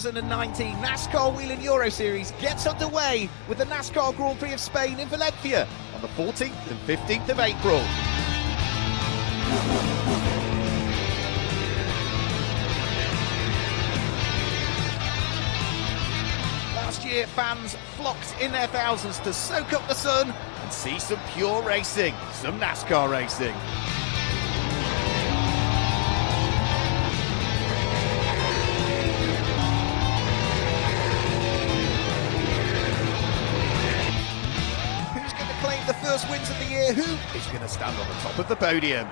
2019 NASCAR Whelen Euro Series gets underway with the NASCAR Grand Prix of Spain in Valencia on the 14th and 15th of April. Last year, fans flocked in their thousands to soak up the sun and see some pure racing, some NASCAR racing. Who's going to claim the first wins of the year? Who is going to stand on the top of the podium?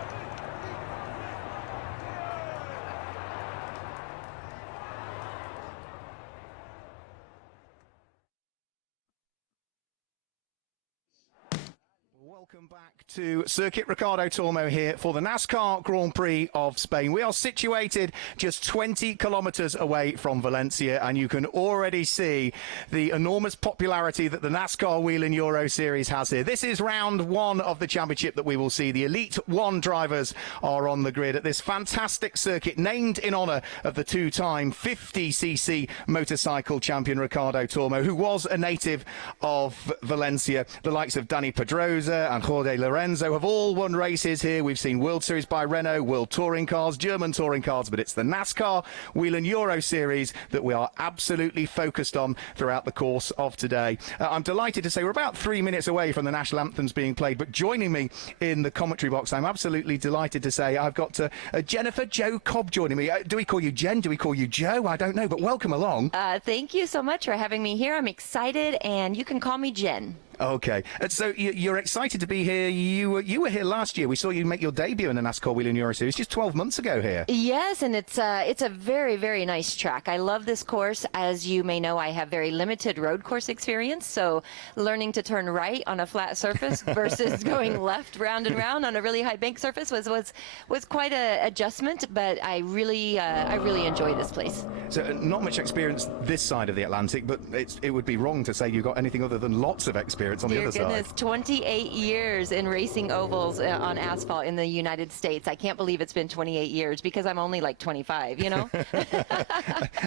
Welcome back to Circuit Ricardo Tormo here for the NASCAR Grand Prix of Spain. We are situated just 20 kilometres away from Valencia, and you can already see the enormous popularity that the NASCAR Whelen Euro Series has here. This is round one of the championship that we will see. The Elite One drivers are on the grid at this fantastic circuit named in honour of the two-time 50cc motorcycle champion Ricardo Tormo, who was a native of Valencia. The likes of Dani Pedrosa and Jorge Lorenzo have all won races here. We've seen World Series by Renault, World Touring Cars, German Touring Cars, but it's the NASCAR Whelen Euro Series that we are absolutely focused on throughout the course of today. I'm delighted to say we're about 3 minutes away from the national anthems being played, but joining me in the commentary box, I'm absolutely delighted to say I've got Jennifer Jo Cobb joining me. Do we call you Jen? Do we call you Jo? I don't know, but welcome along. Thank you so much for having me here. I'm excited, and you can call me Jen. Okay, so you're excited to be here. You were here last year. We saw you make your debut in the NASCAR Whelen Euro Series just 12 months ago here. Yes, and it's a very, very nice track. I love this course. As you may know, I have very limited road course experience, so learning to turn right on a flat surface versus going left round and round on a really high bank surface was quite an adjustment, but I really enjoy this place. So not much experience this side of the Atlantic, but it would be wrong to say you've got anything other than lots of experience on the other side. 28 years in racing ovals on asphalt in the United States. I can't believe it's been 28 years because I'm only like 25, you know?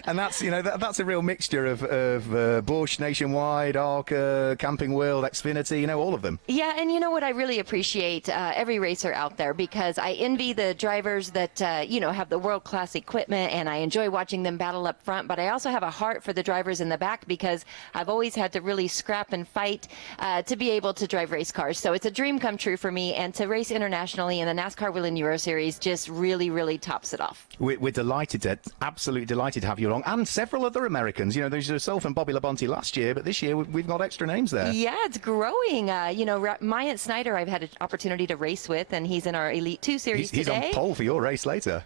And that's a real mixture of Busch, Nationwide, ARCA, Camping World, Xfinity, all of them. Yeah, and you know what? I really appreciate every racer out there because I envy the drivers that, have the world-class equipment, and I enjoy watching them battle up front, but I also have a heart for the drivers in the back because I've always had to really scrap and fight to be able to drive race cars. So it's a dream come true for me, and to race internationally in the NASCAR Whelen Euro Series just really, really tops it off. We're delighted, absolutely delighted to have you along, and several other Americans. There's yourself and Bobby Labonte last year, but this year we've got extra names there. Yeah, it's growing. Myatt Snyder I've had an opportunity to race with, and he's in our Elite 2 Series he's today. He's on pole for your race later.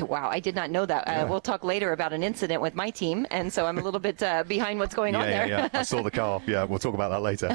Wow, I did not know that. Yeah. We'll talk later about an incident with my team, and so I'm a little bit behind what's going on there. Yeah, I saw the car. Yeah, we'll talk about that later.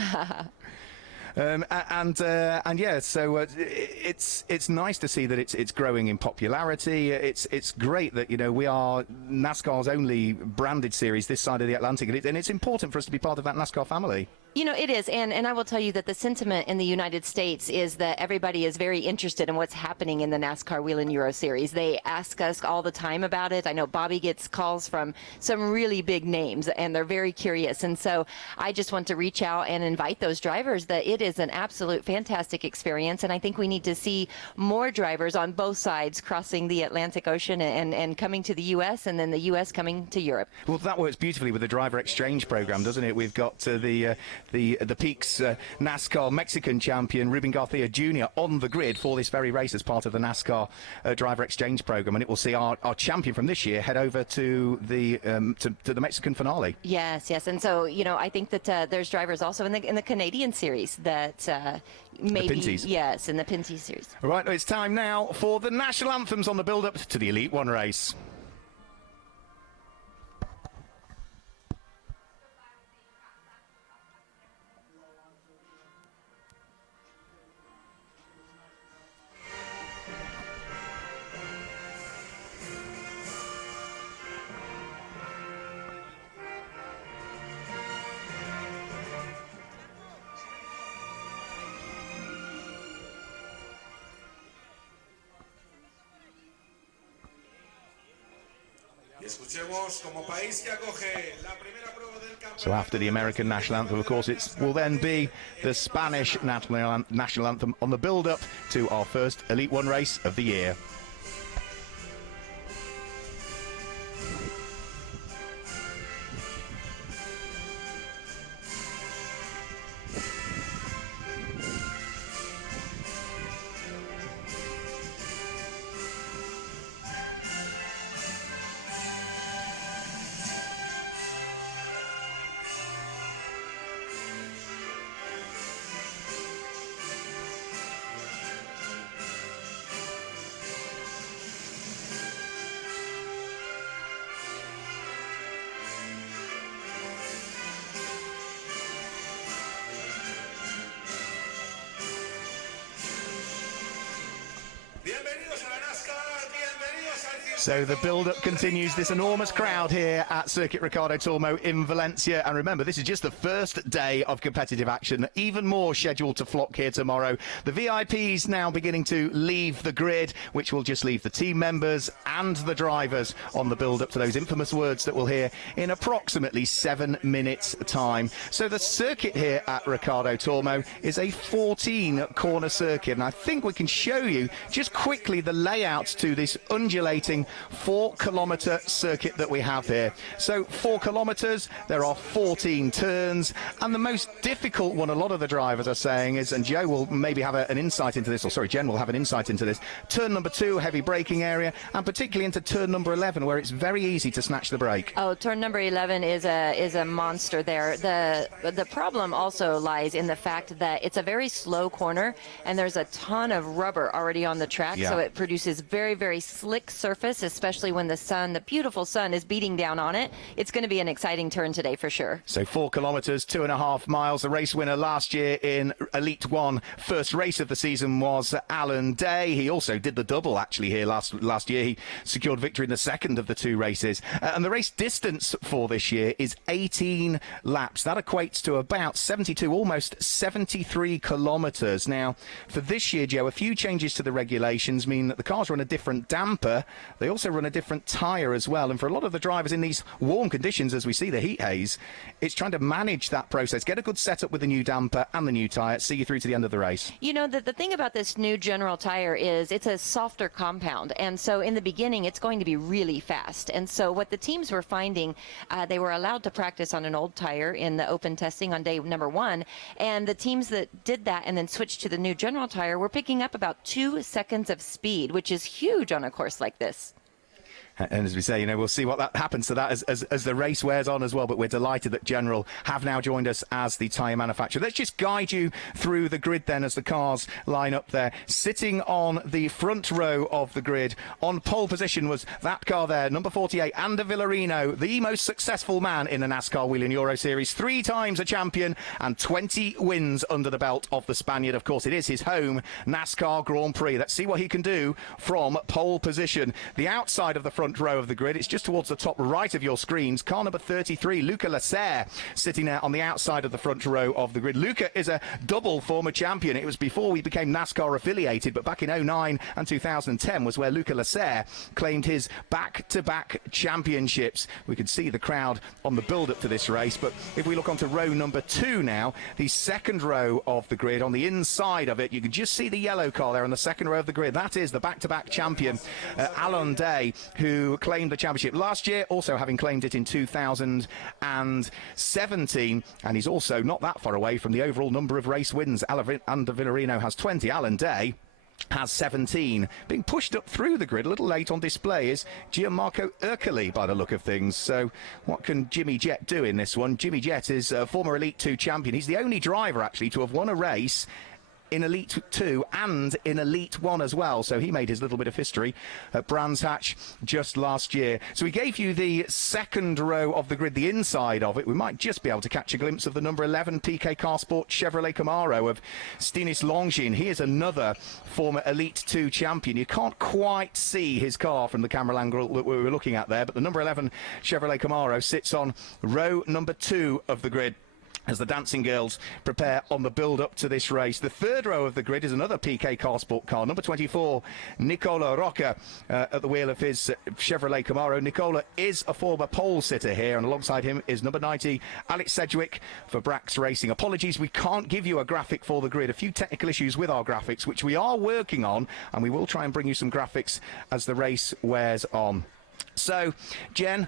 It's nice to see that it's growing in popularity. It's great that we are NASCAR's only branded series this side of the Atlantic, and it's important for us to be part of that NASCAR family. It is, and I will tell you that the sentiment in the United States is that everybody is very interested in what's happening in the NASCAR Whelen Euro Series. They ask us all the time about it. I know Bobby gets calls from some really big names, and they're very curious. And so I just want to reach out and invite those drivers that it is an absolute fantastic experience, and I think we need to see more drivers on both sides crossing the Atlantic Ocean and coming to the U.S., and then the U.S. coming to Europe. Well, that works beautifully with the driver exchange program, doesn't it? We've got the Peaks NASCAR Mexican champion Ruben Garcia Jr. on the grid for this very race as part of the NASCAR driver exchange program, and it will see our champion from this year head over to the Mexican finale. Yes, and so I think that there's drivers also in the Canadian series that maybe the Penalties. Yes, in the Penalties series. All right, it's time now for the national anthems on the build-up to the Elite One race. So after the American national anthem, of course, it will then be the Spanish national anthem on the build-up to our first Elite One race of the year. So the build-up continues, this enormous crowd here at Circuit Ricardo Tormo in Valencia. And remember, this is just the first day of competitive action. Even more scheduled to flock here tomorrow. The VIPs now beginning to leave the grid, which will just leave the team members and the drivers on the build-up to those infamous words that we'll hear in approximately 7 minutes' time. So the circuit here at Ricardo Tormo is a 14-corner circuit. And I think we can show you just quickly the layout to this undulating 4-kilometre circuit that we have here. So 4 kilometres, there are 14 turns, and the most difficult one, a lot of the drivers are saying is, and Joe will maybe have an insight into this, or sorry, Jen will have an insight into this, turn number 2, heavy braking area, and particularly into turn number 11, where it's very easy to snatch the brake. Oh, turn number 11 is a monster there. The problem also lies in the fact that it's a very slow corner, and there's a ton of rubber already on the track, so it produces very, very slick surface, especially when the sun, the beautiful sun, is beating down on it. It's going to be an exciting turn today for sure. So 4 kilometres, 2.5 miles. The race winner last year in Elite One, first race of the season, was Alan Day. He also did the double actually here last year. He secured victory in the second of the 2 races. And the race distance for this year is 18 laps. That equates to about 72, almost 73 kilometres. Now, for this year, Joe, a few changes to the regulations mean that the cars run a different damper. They also run a different tyre as well. And for a lot of the drivers in these warm conditions, as we see the heat haze, it's trying to manage that process, get a good setup with the new damper and the new tyre, see you through to the end of the race. You know, the thing about this new General tyre is it's a softer compound. And so in the beginning, it's going to be really fast. And so what the teams were finding, they were allowed to practice on an old tyre in the open testing on day number 1. And the teams that did that and then switched to the new General tyre were picking up about 2 seconds of speed, which is huge on a course like this. And as we say, you know, we'll see what that happens to that as the race wears on as well. But we're delighted that General have now joined us as the tyre manufacturer. Let's just guide you through the grid then as the cars line up there. Sitting on the front row of the grid, on pole position was that car there, number 48, Ander Villarino, the most successful man in the NASCAR Whelen Euro Series, 3 times a champion and 20 wins under the belt of the Spaniard. Of course, it is his home NASCAR Grand Prix. Let's see what he can do from pole position. The outside of the front row of the grid, it's just towards the top right of your screens, car number 33, Luca Lasser, sitting there on the outside of the front row of the grid. Luca is a double former champion. It was before we became NASCAR affiliated, but back in 09 and 2010 was where Luca Lasser claimed his back-to-back championships. We could see the crowd on the build-up to this race, but if we look onto row number 2 now, the second row of the grid, on the inside of it, you can just see the yellow car there on the second row of the grid. That is the back-to-back champion, Alan Day, who claimed the championship last year, also having claimed it in 2017, and he's also not that far away from the overall number of race wins. Ander Villarino has 20, Alan Day has 17. Being pushed up through the grid a little late on display is Gianmarco Ercoli by the look of things. So what can Jimmy Jett do in this one? Jimmy Jett is a former Elite 2 champion. He's the only driver actually to have won a race in Elite 2 and in Elite 1 as well. So he made his little bit of history at Brands Hatch just last year. So we gave you the second row of the grid, the inside of it. We might just be able to catch a glimpse of the number 11 PK Car Sport Chevrolet Camaro of Stinis Longin. He is another former Elite 2 champion. You can't quite see his car from the camera angle that we were looking at there, but the number 11 Chevrolet Camaro sits on row number 2 of the grid. as the dancing girls prepare on the build-up to this race. The third row of the grid is another PK car sport car, number 24, Nicola Rocca, at the wheel of his Chevrolet Camaro. Nicola is a former pole sitter here, and alongside him is number 90, Alex Sedgwick for Brax Racing. Apologies, we can't give you a graphic for the grid. A few technical issues with our graphics, which we are working on, and we will try and bring you some graphics as the race wears on. So, Jen,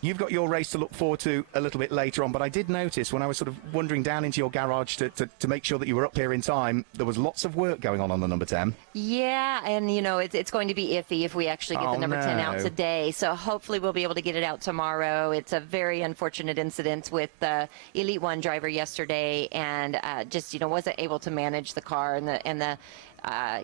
you've got your race to look forward to a little bit later on, but I did notice when I was sort of wandering down into your garage to make sure that you were up here in time, there was lots of work going on the number 10. Yeah, and you know, it's going to be iffy if we actually get the number 10 out today, so hopefully we'll be able to get it out tomorrow. It's a very unfortunate incident with the Elite 1 driver yesterday, and just, you know, wasn't able to manage the car and the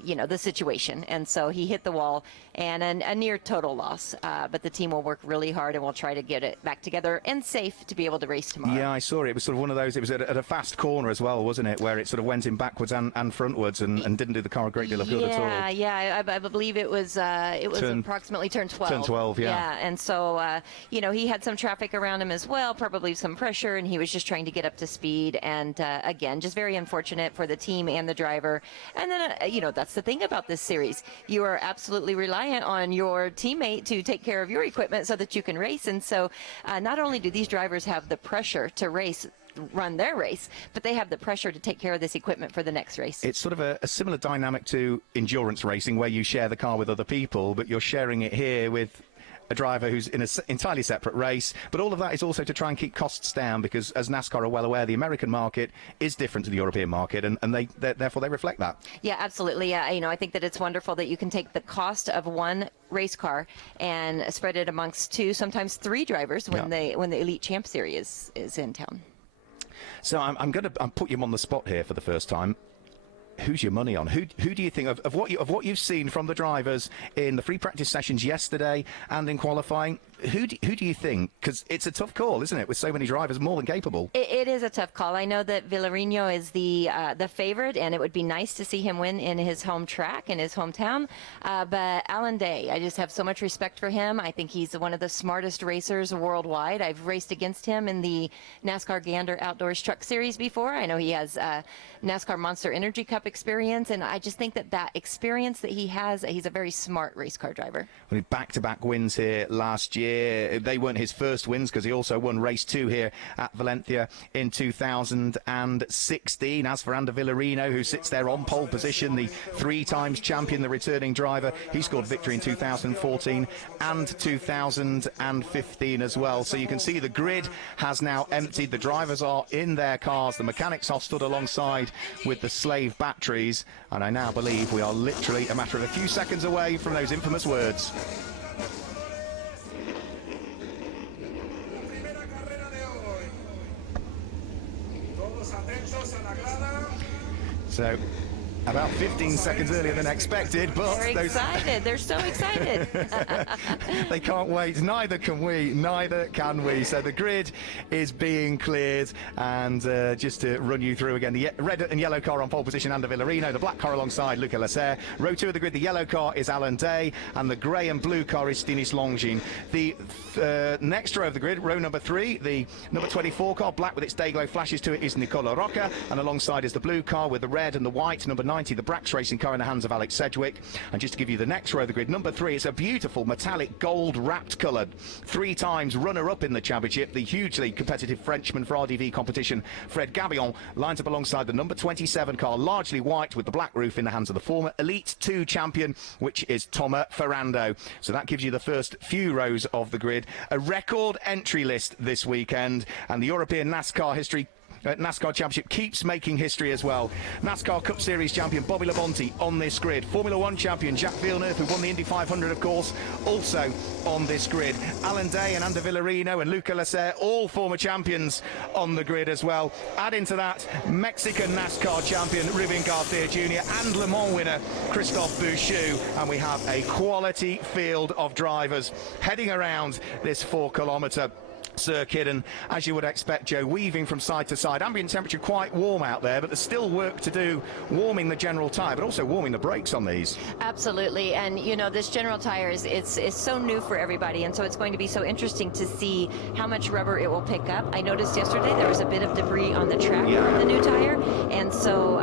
you know, the situation, and so he hit the wall, and a near total loss, but the team will work really hard and we'll try to get it back together and safe to be able to race tomorrow. Yeah, I saw it. It was sort of one of those, it was at a fast corner as well, wasn't it, where it sort of went in backwards and frontwards and didn't do the car a great deal of good at all. Yeah, I believe it was approximately turn 12. Turn 12, yeah. Yeah, and so you know, he had some traffic around him as well, probably some pressure, and he was just trying to get up to speed, and again, just very unfortunate for the team and the driver. And then you know, that's the thing about this series. You are absolutely reliant on your teammate to take care of your equipment so that you can race. And so not only do these drivers have the pressure to run their race, but they have the pressure to take care of this equipment for the next race. It's sort of a similar dynamic to endurance racing, where you share the car with other people, but you're sharing it here with a driver who's in an entirely separate race. But all of that is also to try and keep costs down, because as NASCAR are well aware, the American market is different to the European market, and therefore they reflect that. Yeah, absolutely. Yeah, you know, I think that it's wonderful that you can take the cost of one race car and spread it amongst two, sometimes three drivers when the Elite Champ Series is in town. So I'm going to put you on the spot here for the first time. Who's your money on? Who do you think of what you've seen from the drivers in the free practice sessions yesterday and in qualifying? Who do you think? Because it's a tough call, isn't it? With so many drivers, more than capable. It is a tough call. I know that Villarino is the favorite, and it would be nice to see him win in his home track, in his hometown. But Alan Day, I just have so much respect for him. I think he's one of the smartest racers worldwide. I've raced against him in the NASCAR Gander Outdoors Truck Series before. I know he has NASCAR Monster Energy Cup experience, and I just think that experience that he has, he's a very smart race car driver. Well, back-to-back wins here last year. They weren't his first wins, because he also won race 2 here at Valencia in 2016. As for Ander Villarino, who sits there on pole position, the 3-times champion, the returning driver, he scored victory in 2014 and 2015 as well. So you can see the grid has now emptied. The drivers are in their cars. The mechanics are stood alongside with the slave batteries. And I now believe we are literally a matter of a few seconds away from those infamous words. So, about 15 seconds earlier than expected, but they're excited. They're so excited. They can't wait. Neither can we. Neither can we. So the grid is being cleared, and just to run you through again, the red and yellow car on pole position, Ander Villarino. The black car alongside Luca Lasser. Row 2 of the grid, the yellow car is Alan Day, and the grey and blue car is Stinis Longin. The next row of the grid, row number 3, the number 24 car, black with its day glow flashes to it, is Nicola Rocca, and alongside is the blue car with the red and the white, number 90, the Brax Racing car in the hands of Alex Sedgwick. And just to give you the next row of the grid, number 3, it's a beautiful metallic gold wrapped coloured, 3-times runner-up in the championship, the hugely competitive Frenchman for RDV competition, Fred Gabion, lines up alongside the number 27 car, largely white with the black roof, in the hands of the former Elite 2 champion, which is Tomer Ferrando. So that gives you the first few rows of the grid. A record entry list this weekend, and the European NASCAR Championship keeps making history as well. NASCAR Cup Series champion Bobby Labonte on this grid. Formula 1 champion Jacques Villeneuve, who won the Indy 500, of course, also on this grid. Alan Day and Ander Villarino and Luca Lasser, all former champions on the grid as well. Add into that Mexican NASCAR champion Ruben Garcia Jr. and Le Mans winner Christophe Bouchou, and we have a quality field of drivers heading around this 4-kilometre circuit, and as you would expect, Joe, weaving from side to side. Ambient temperature quite warm out there, but there's still work to do warming the general tyre, but also warming the brakes on these. Absolutely, and you know, this general tire is it's so new for everybody, and so it's going to be so interesting to see how much rubber it will pick up. I noticed yesterday there was a bit of debris on the track from the new tire, and so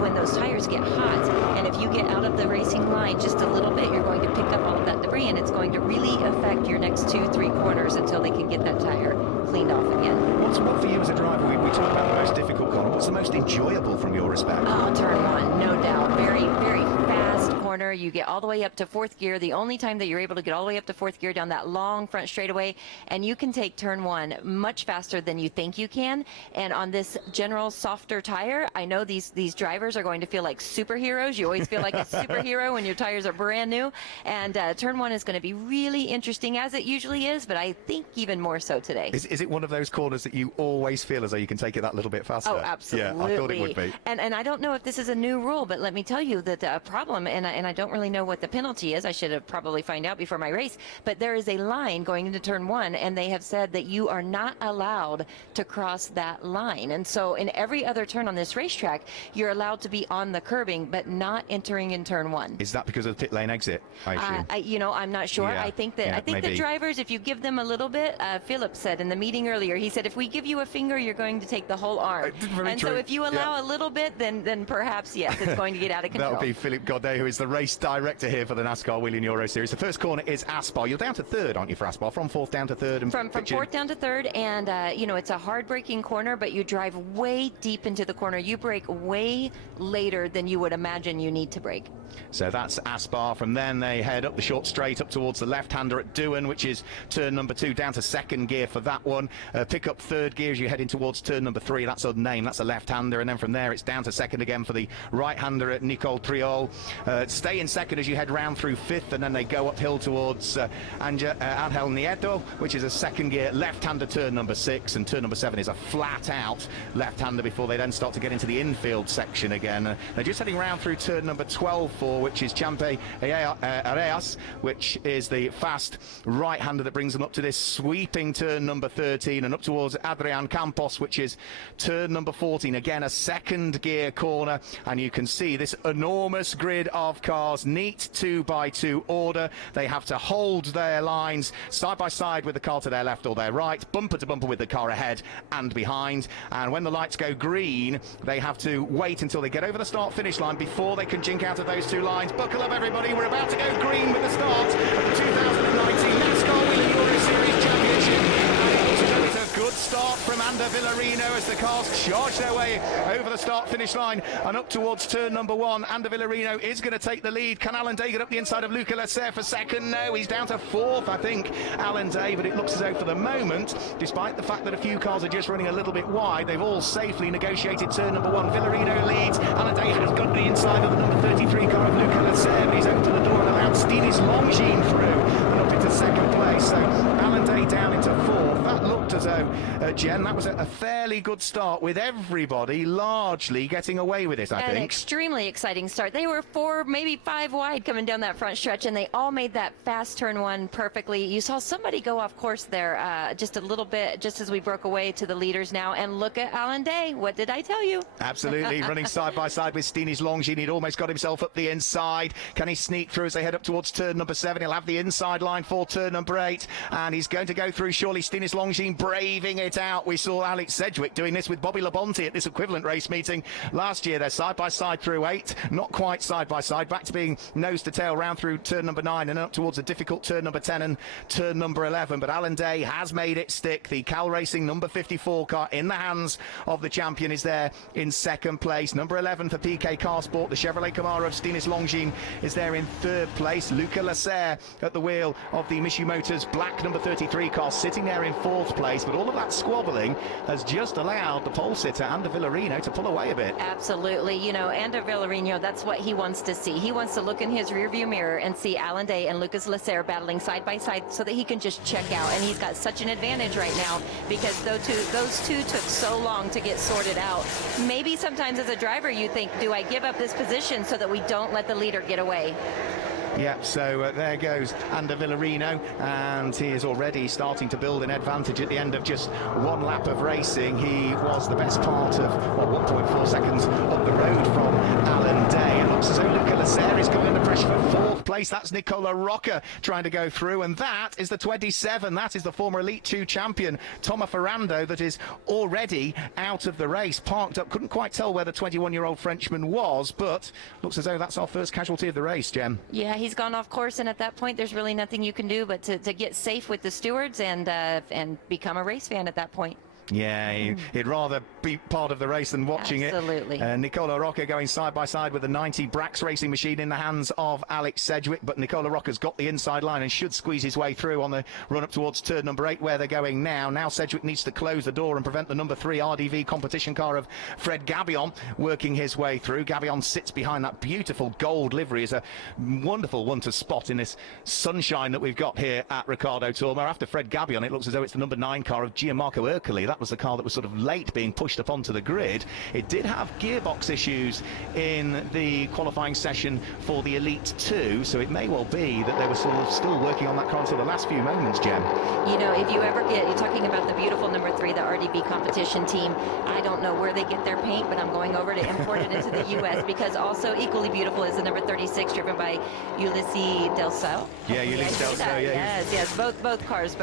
when those tires get hot, and if you get out of the racing line just a little bit, you're going to pick up all of that debris, and it's going to really affect your next 2-3 corners until they can get that tire cleaned off again. What for you as a driver? We talk about the most difficult corner. What's the most enjoyable from your respect? Oh, turn one, no doubt. Very, very fast corner. You get all the way up to fourth gear. The only time that you're able to get all the way up to fourth gear down that long front straightaway, and you can take turn one much faster than you think you can. And on this general softer tire, I know these drivers are going to feel like superheroes. You always feel like a superhero when your tires are brand new. And turn one is going to be really interesting, as it usually is, but I think even more so today. Is it one of those corners that you always feel as though you can take it that little bit faster? Oh, absolutely. Yeah, I thought it would be. And I don't know if this is a new rule, but let me tell you that a problem, and I don't really know what the penalty is. I should have probably find out before my race, but there is a line going into turn one, and they have said that you are not allowed to cross that line. And so in every other turn on this racetrack, you're allowed to be on the curbing, but not entering in turn one. Is that because of the pit lane exit, I assume? You know, I'm not sure. Yeah. I think that the drivers, if you give them a little bit, Philip said in the meeting earlier, he said, if we give you a finger, you're going to take the whole arm. And so if you allow a little bit, then perhaps, yes, it's going to get out of control. That'll be Philippe Godet, who is the race director here for the NASCAR Whelen Euro Series. The first corner is Aspar. You're down to third, aren't you, for Aspar? From fourth down to third. And from fourth down to third, and you know, it's a hard braking corner, but you drive way deep into the corner. You brake way later than you would imagine you need to brake. So that's Aspar. From then they head up the short straight up towards the left-hander at Dewan, which is turn number 2, down to second gear for that one. Pick up third gear as you head in towards turn number 3. That's unnamed. That's a left-hander, and then from there it's down to second again for the right-hander at Nicole Triol. Stay in second as you head round through fifth, and then they go uphill towards Angel Nieto, which is a second gear left-hander turn number 6, and turn number 7 is a flat-out left-hander before they then start to get into the infield section again. They're just heading round through turn number 12, which is Champe Areas, which is the fast right-hander that brings them up to this sweeping turn number 13 and up towards Adrian Campos, which is turn number 14. Again, a second gear corner, and you can see this enormous grid of cars, neat 2x2 order. They have to hold their lines side by side with the car to their left or their right, bumper to bumper with the car ahead and behind. And when the lights go green, they have to wait until they get over the start-finish line before they can jink out of those two lines. Buckle up, everybody. We're about to go green with the start of the 2019 NASCAR Whelen Euro Series Championship. It's a good start from Ander Villarino as the cars charge their way over the start-finish line and up towards turn number 1. Ander Villarino is going to take the lead. Can Alan Day get up the inside of Luca Leclerc for second? No, he's down to fourth, I think, Alan Day, but it looks as though for the moment, despite the fact that a few cars are just running a little bit wide, they've all safely negotiated turn number 1. Villarino leads. Alan Day has got the inside of the number 33 car of Luca Leclerc, but he's opened the door and allowed Stinis Longines through and up into second place. So Alan Day down into fourth. That looked as though, Jen, that was a fairly good start with everybody largely getting away with it, I think. An extremely exciting start. They were 4, maybe 5 wide coming down that front stretch, and they all made that fast turn 1 perfectly. You saw somebody go off course there just a little bit, just as we broke away to the leaders now, and look at Alan Day. What did I tell you? Absolutely, running side by side with Stinis Longines. He'd almost got himself up the inside. Can he sneak through as they head up towards turn number 7? He'll have the inside line for turn number 8, and he's going to go through surely. Stinis Longines braving it out. We saw Alex Sedgwick doing this with Bobby Labonte at this equivalent race meeting last year. They're side by side through 8, not quite side by side, back to being nose to tail round through turn number 9 and up towards a difficult turn number 10 and turn number 11. But Alan Day has made it stick. The Cal Racing number 54 car in the hands of the champion is there in second place. Number 11 for PK Carsport, the Chevrolet Camaro of Stinis Longines, is there in third place. Luca Leclerc at the wheel of the Mitsubishi Motors black number 33 car sitting there in fourth place. But all of that squabbling has just allowed the pole sitter Ander Villarino to pull away a bit. Absolutely. You know, Ander Villarino, that's what he wants to see. He wants to look in his rearview mirror and see Alan Day and Lucas Leclerc battling side by side so that he can just check out. And he's got such an advantage right now because those two took so long to get sorted out. Maybe sometimes as a driver you think, do I give up this position so that we don't let the leader get away? Yeah, so there goes Ander Villarino, and he is already starting to build an advantage at the end of just one lap of racing. He was the best part of 1.4 seconds up the road from Alan Day. It looks as though Luca Lasser is coming under pressure for fourth place. That's Nicola Rocca trying to go through, and that is the 27. That is the former Elite 2 champion, Toma Ferrando, that is already out of the race, parked up. Couldn't quite tell where the 21-year-old Frenchman was, but looks as though that's our first casualty of the race, Jem. Yeah, he's gone off course, and at that point, there's really nothing you can do but to get safe with the stewards and become a race fan at that point. Yeah, he'd rather be part of the race than watching Absolutely. it. Nicola Rocca going side by side with the 90 Brax racing machine in the hands of Alex Sedgwick, but Nicola Rocca's got the inside line and should squeeze his way through on the run up towards turn number 8 where they're going now. Now Sedgwick needs to close the door and prevent the number 3 RDV competition car of Fred Gabion working his way through. Gabion sits behind that beautiful gold livery. Is a wonderful one to spot in this sunshine that we've got here at Ricardo Tormo. After Fred Gabion, it looks as though it's the number 9 car of Gianmarco Ercoli. That was the car that was sort of late being pushed up onto the grid. It did have gearbox issues in the qualifying session for the Elite 2, so it may well be that they were sort of still working on that car until the last few moments, Jem. You know, if you ever get, you're talking about the beautiful number 3, the RDB competition team. I don't know where they get their paint, but I'm going over to import it into the U.S. because also equally beautiful is the number 36 driven by Ulysses Delso. Yeah, Ulysses Delso, yeah. Yes, both cars,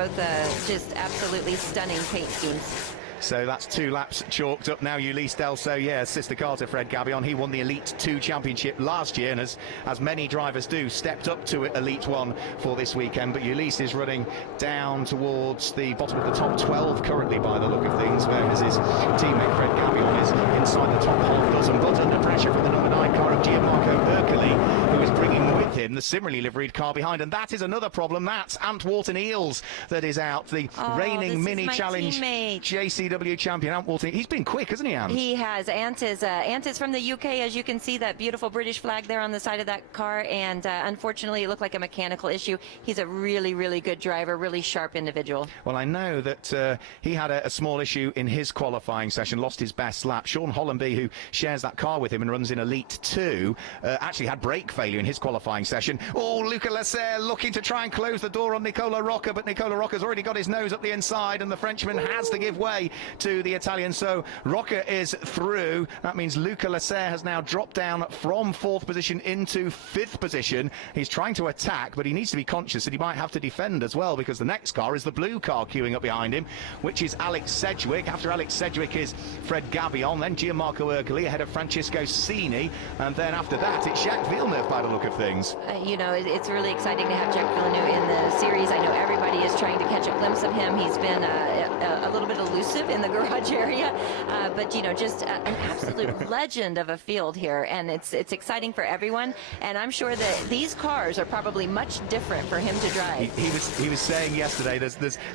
just absolutely stunning paint schemes. So that's 2 laps chalked up now. Ulysses Delso, yeah, sister car to Fred Gabion. He won the Elite 2 championship last year, and as many drivers do, stepped up to Elite 1 for this weekend. But Ulysses is running down towards the bottom of the top 12 currently by the look of things, whereas his teammate Fred Gabion is inside the top half dozen, but under pressure from the number 9 car of Gianmarco Ercoli, who is bringing with him the similarly liveried car behind. And that is another problem. That's Ant Wharton Eels that is out, the reigning mini challenge JCW champion. Ant Wharton, he's been quick, hasn't he, Ant? He has. Ant is from the UK, as you can see, that beautiful British flag there on the side of that car, and unfortunately it looked like a mechanical issue. He's a really, really good driver, really sharp individual. Well, I know that he had a small issue in his qualifying session, lost his best lap. Sean Hollenby, who shares that car with him and runs in Elite 2, actually had brake failure in his qualifying session. Oh, Luca Lasser looking to try and close the door on Nicola Rocca, but Nicola Rocca's already got his nose up the inside, and the Frenchman has to give way to the Italian. So Rocca is through. That means Luca Lasser has now dropped down from 4th position into 5th position. He's trying to attack, but he needs to be conscious that he might have to defend as well, because the next car is the blue car queuing up behind him, which is Alex Sedgwick. After Alex Sedgwick is Fred Gabion, then Gianmarco Ercoli ahead of Francesco Cini, and then after that it's Jacques Villeneuve by the look of things. You know, it's really exciting to have Jacques Villeneuve in the series. I know everybody is trying to catch a glimpse of him. He's been a little bit elusive in the garage area, but you know, just an absolute legend of a field here, and it's exciting for everyone. And I'm sure that these cars are probably much different for him to drive. He was saying yesterday,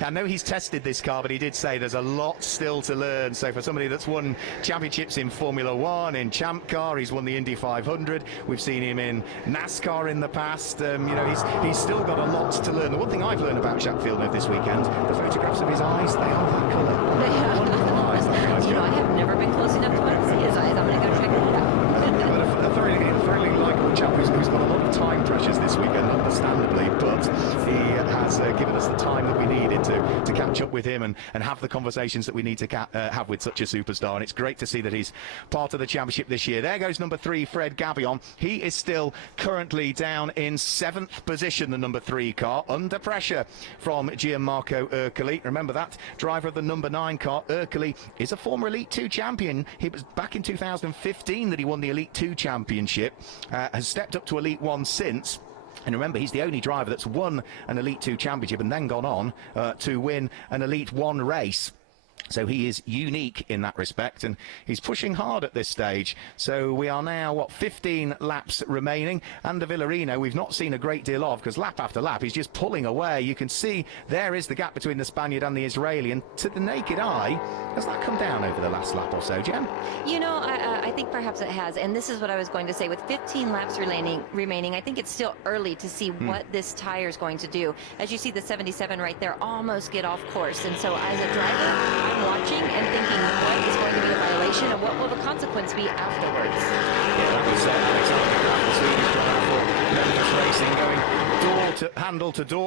I know he's tested this car, but he did say there's a lot still to learn. So for somebody that's won championships in Formula One, in Champ Car, he's won the Indy 500. We've seen him in NASCAR in the past. You know, he's still got a lot to learn. The one thing I've learned about Jacques Villeneuve this weekend, the photographs of his eyes, they are that colour. Wonderful eyes, that guy's You know, got. I have never been close enough to see his eyes. I'm going to go check it out. But a very likeable chap who's got a lot of time pressures this weekend, understandably, but he has given us the time that we needed to catch up with him and have the conversations that we need to have with such a superstar. And it's great to see that he's part of the championship this year. There goes number 3, Fred Gabion. He is still currently down in 7th position, the number 3 car, under pressure from Gianmarco Ercoli. Remember that driver of the number 9 car, Ercoli, is a former Elite 2 champion. He was back in 2015 that he won the Elite 2 championship, has stepped up to Elite 1 since. And remember, he's the only driver that's won an Elite 2 championship and then gone on to win an Elite 1 race. So he is unique in that respect, and he's pushing hard at this stage. So we are now, 15 laps remaining. Ander Villarino, we've not seen a great deal of, because lap after lap, he's just pulling away. You can see there is the gap between the Spaniard and the Israeli, and to the naked eye, has that come down over the last lap or so, Jen? You know, I think perhaps it has, and this is what I was going to say. With 15 laps remaining, I think it's still early to see what this tire is going to do. As you see the 77 right there almost get off course, and so as a driver, I'm watching and thinking, what is going to be the violation and what will the consequence be afterwards? Yeah, that was Alexander Graf, the Swedish driver for Racing going door to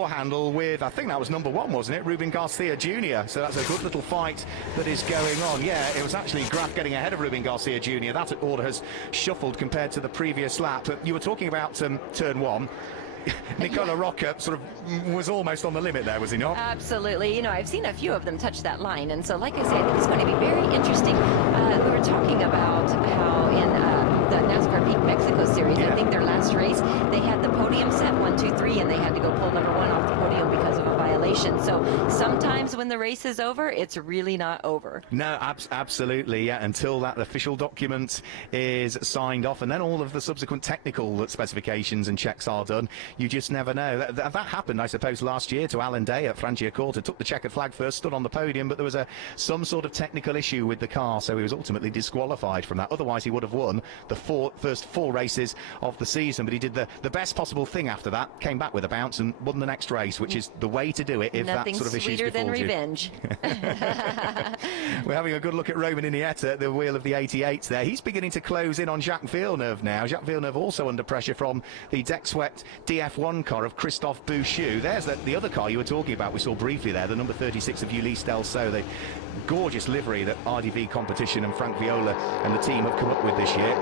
handle with, I think that was number 1, wasn't it? Ruben Garcia Jr. So that's a good little fight that is going on. Yeah, it was actually Graf getting ahead of Ruben Garcia Jr. That order has shuffled compared to the previous lap. But you were talking about turn 1. Nicola Rocca sort of was almost on the limit there, was he not? Absolutely. You know, I've seen a few of them touch that line. And so, like I said, I think it's going to be very interesting. We were talking about how in the NASCAR Beat Mexico Series, I think their last race, they had the podium set 1, 2, 3, and they had to go pull number 1 off the podium because of a violation. So sometimes when the race is over, it's really not over. No, absolutely, yeah, until that official document is signed off, and then all of the subsequent technical specifications and checks are done. You just never know. That happened, I suppose, last year to Alan Day at Franciacorta. Took the checkered flag first, stood on the podium, but there was some sort of technical issue with the car, so he was ultimately disqualified from that. Otherwise, he would have won the first 4 races of the season, but he did the best possible thing after that, came back with a bounce and won the next race, which is the way to do it if that sort of issues befalls you. Nothing sweeter than revenge. We're having a good look at Roman Iniesta at the wheel of the 88s there. He's beginning to close in on Jacques Villeneuve now. Jacques Villeneuve also under pressure from the deck-swept DF1 car of Christophe Bouchou. There's the other car you were talking about, we saw briefly there, the number 36 of Ulysse Delceau, the gorgeous livery that RDV Competition and Frank Viola and the team have come up with this year.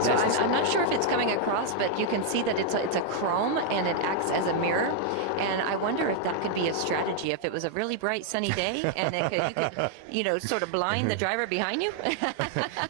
So I'm not sure if it's coming across, but you can see that it's a chrome and it acts as a mirror. And I wonder if that could be a strategy. If it was a really bright sunny day and you could sort of blind the driver behind you.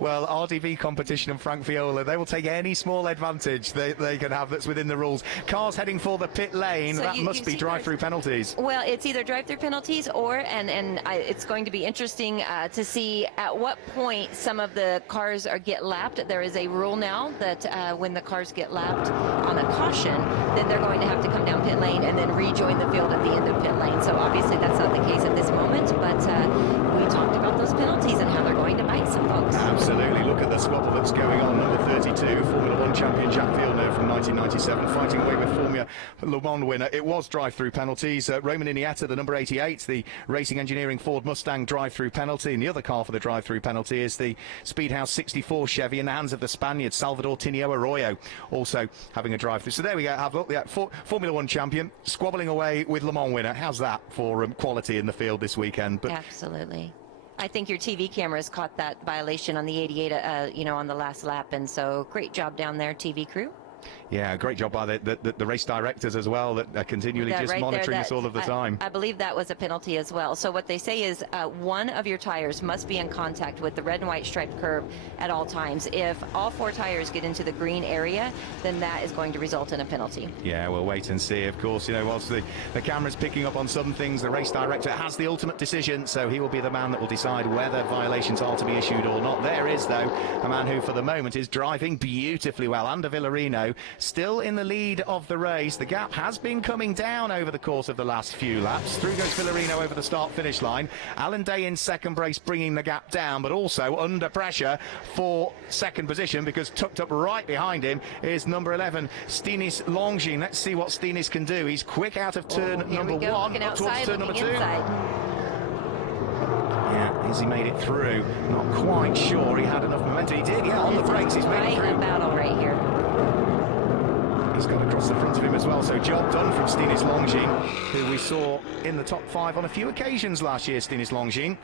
Well, RDV Competition and Frank Viola, they will take any small advantage they can have that's within the rules. Cars heading for the pit lane. So that must be drive-through penalties. Well, it's either drive-through penalties or, it's going to be interesting to see at what point some of the cars get lapped. There is a rule now that when the cars get lapped on a caution, then they're going to have to come down pit lane and then rejoin the field at the end of pit lane. So obviously that's not the case at this moment, but we talked about those penalties and how they're going to bite some folks. Absolutely. Look at the squabble that's going on. Number 32, Formula 1 champion Jacques Villeneuve from 1997, fighting away with Formula Le Mans winner. It was drive-through penalties. Roman Iniesta, the number 88, the Racing Engineering Ford Mustang drive-through penalty, and the other car for the drive-through penalty is the Speedhouse 64 Chevy in the hands of the Spaniard Salvador Tinio Arroyo, also having a drive-through. So there we go. Have a look. Yeah, Formula 1 champion squabbling away with Le Mans winner. How's that for quality in the field this weekend? But absolutely. I think your TV cameras caught that violation on the 88, on the last lap, and so great job down there, TV crew. Yeah, great job by the race directors as well, that are continually just monitoring this all of the time. I believe that was a penalty as well. So what they say is one of your tires must be in contact with the red and white striped curb at all times. If all 4 tires get into the green area, then that is going to result in a penalty. Yeah, we'll wait and see. Of course, whilst the camera's picking up on some things, the race director has the ultimate decision, so he will be the man that will decide whether violations are to be issued or not. There is, though, a man who for the moment is driving beautifully well, Ander Villarino, still in the lead of the race. The gap has been coming down over the course of the last few laps. Through goes Villarino over the start-finish line. Alan Day in second place, bringing the gap down, but also under pressure for second position, because tucked up right behind him is number 11, Stinis Longin. Let's see what Stinis can do. He's quick out of turn number 1, up towards turn number 2. Yeah, has he made it through? Not quite sure he had enough momentum. He did, yeah, on the brakes. He's made it through. Right in battle right here. He's got across the front of him as well, so job done from Stinis Longin, who we saw in the top 5 on a few occasions last year, Stinis Longin.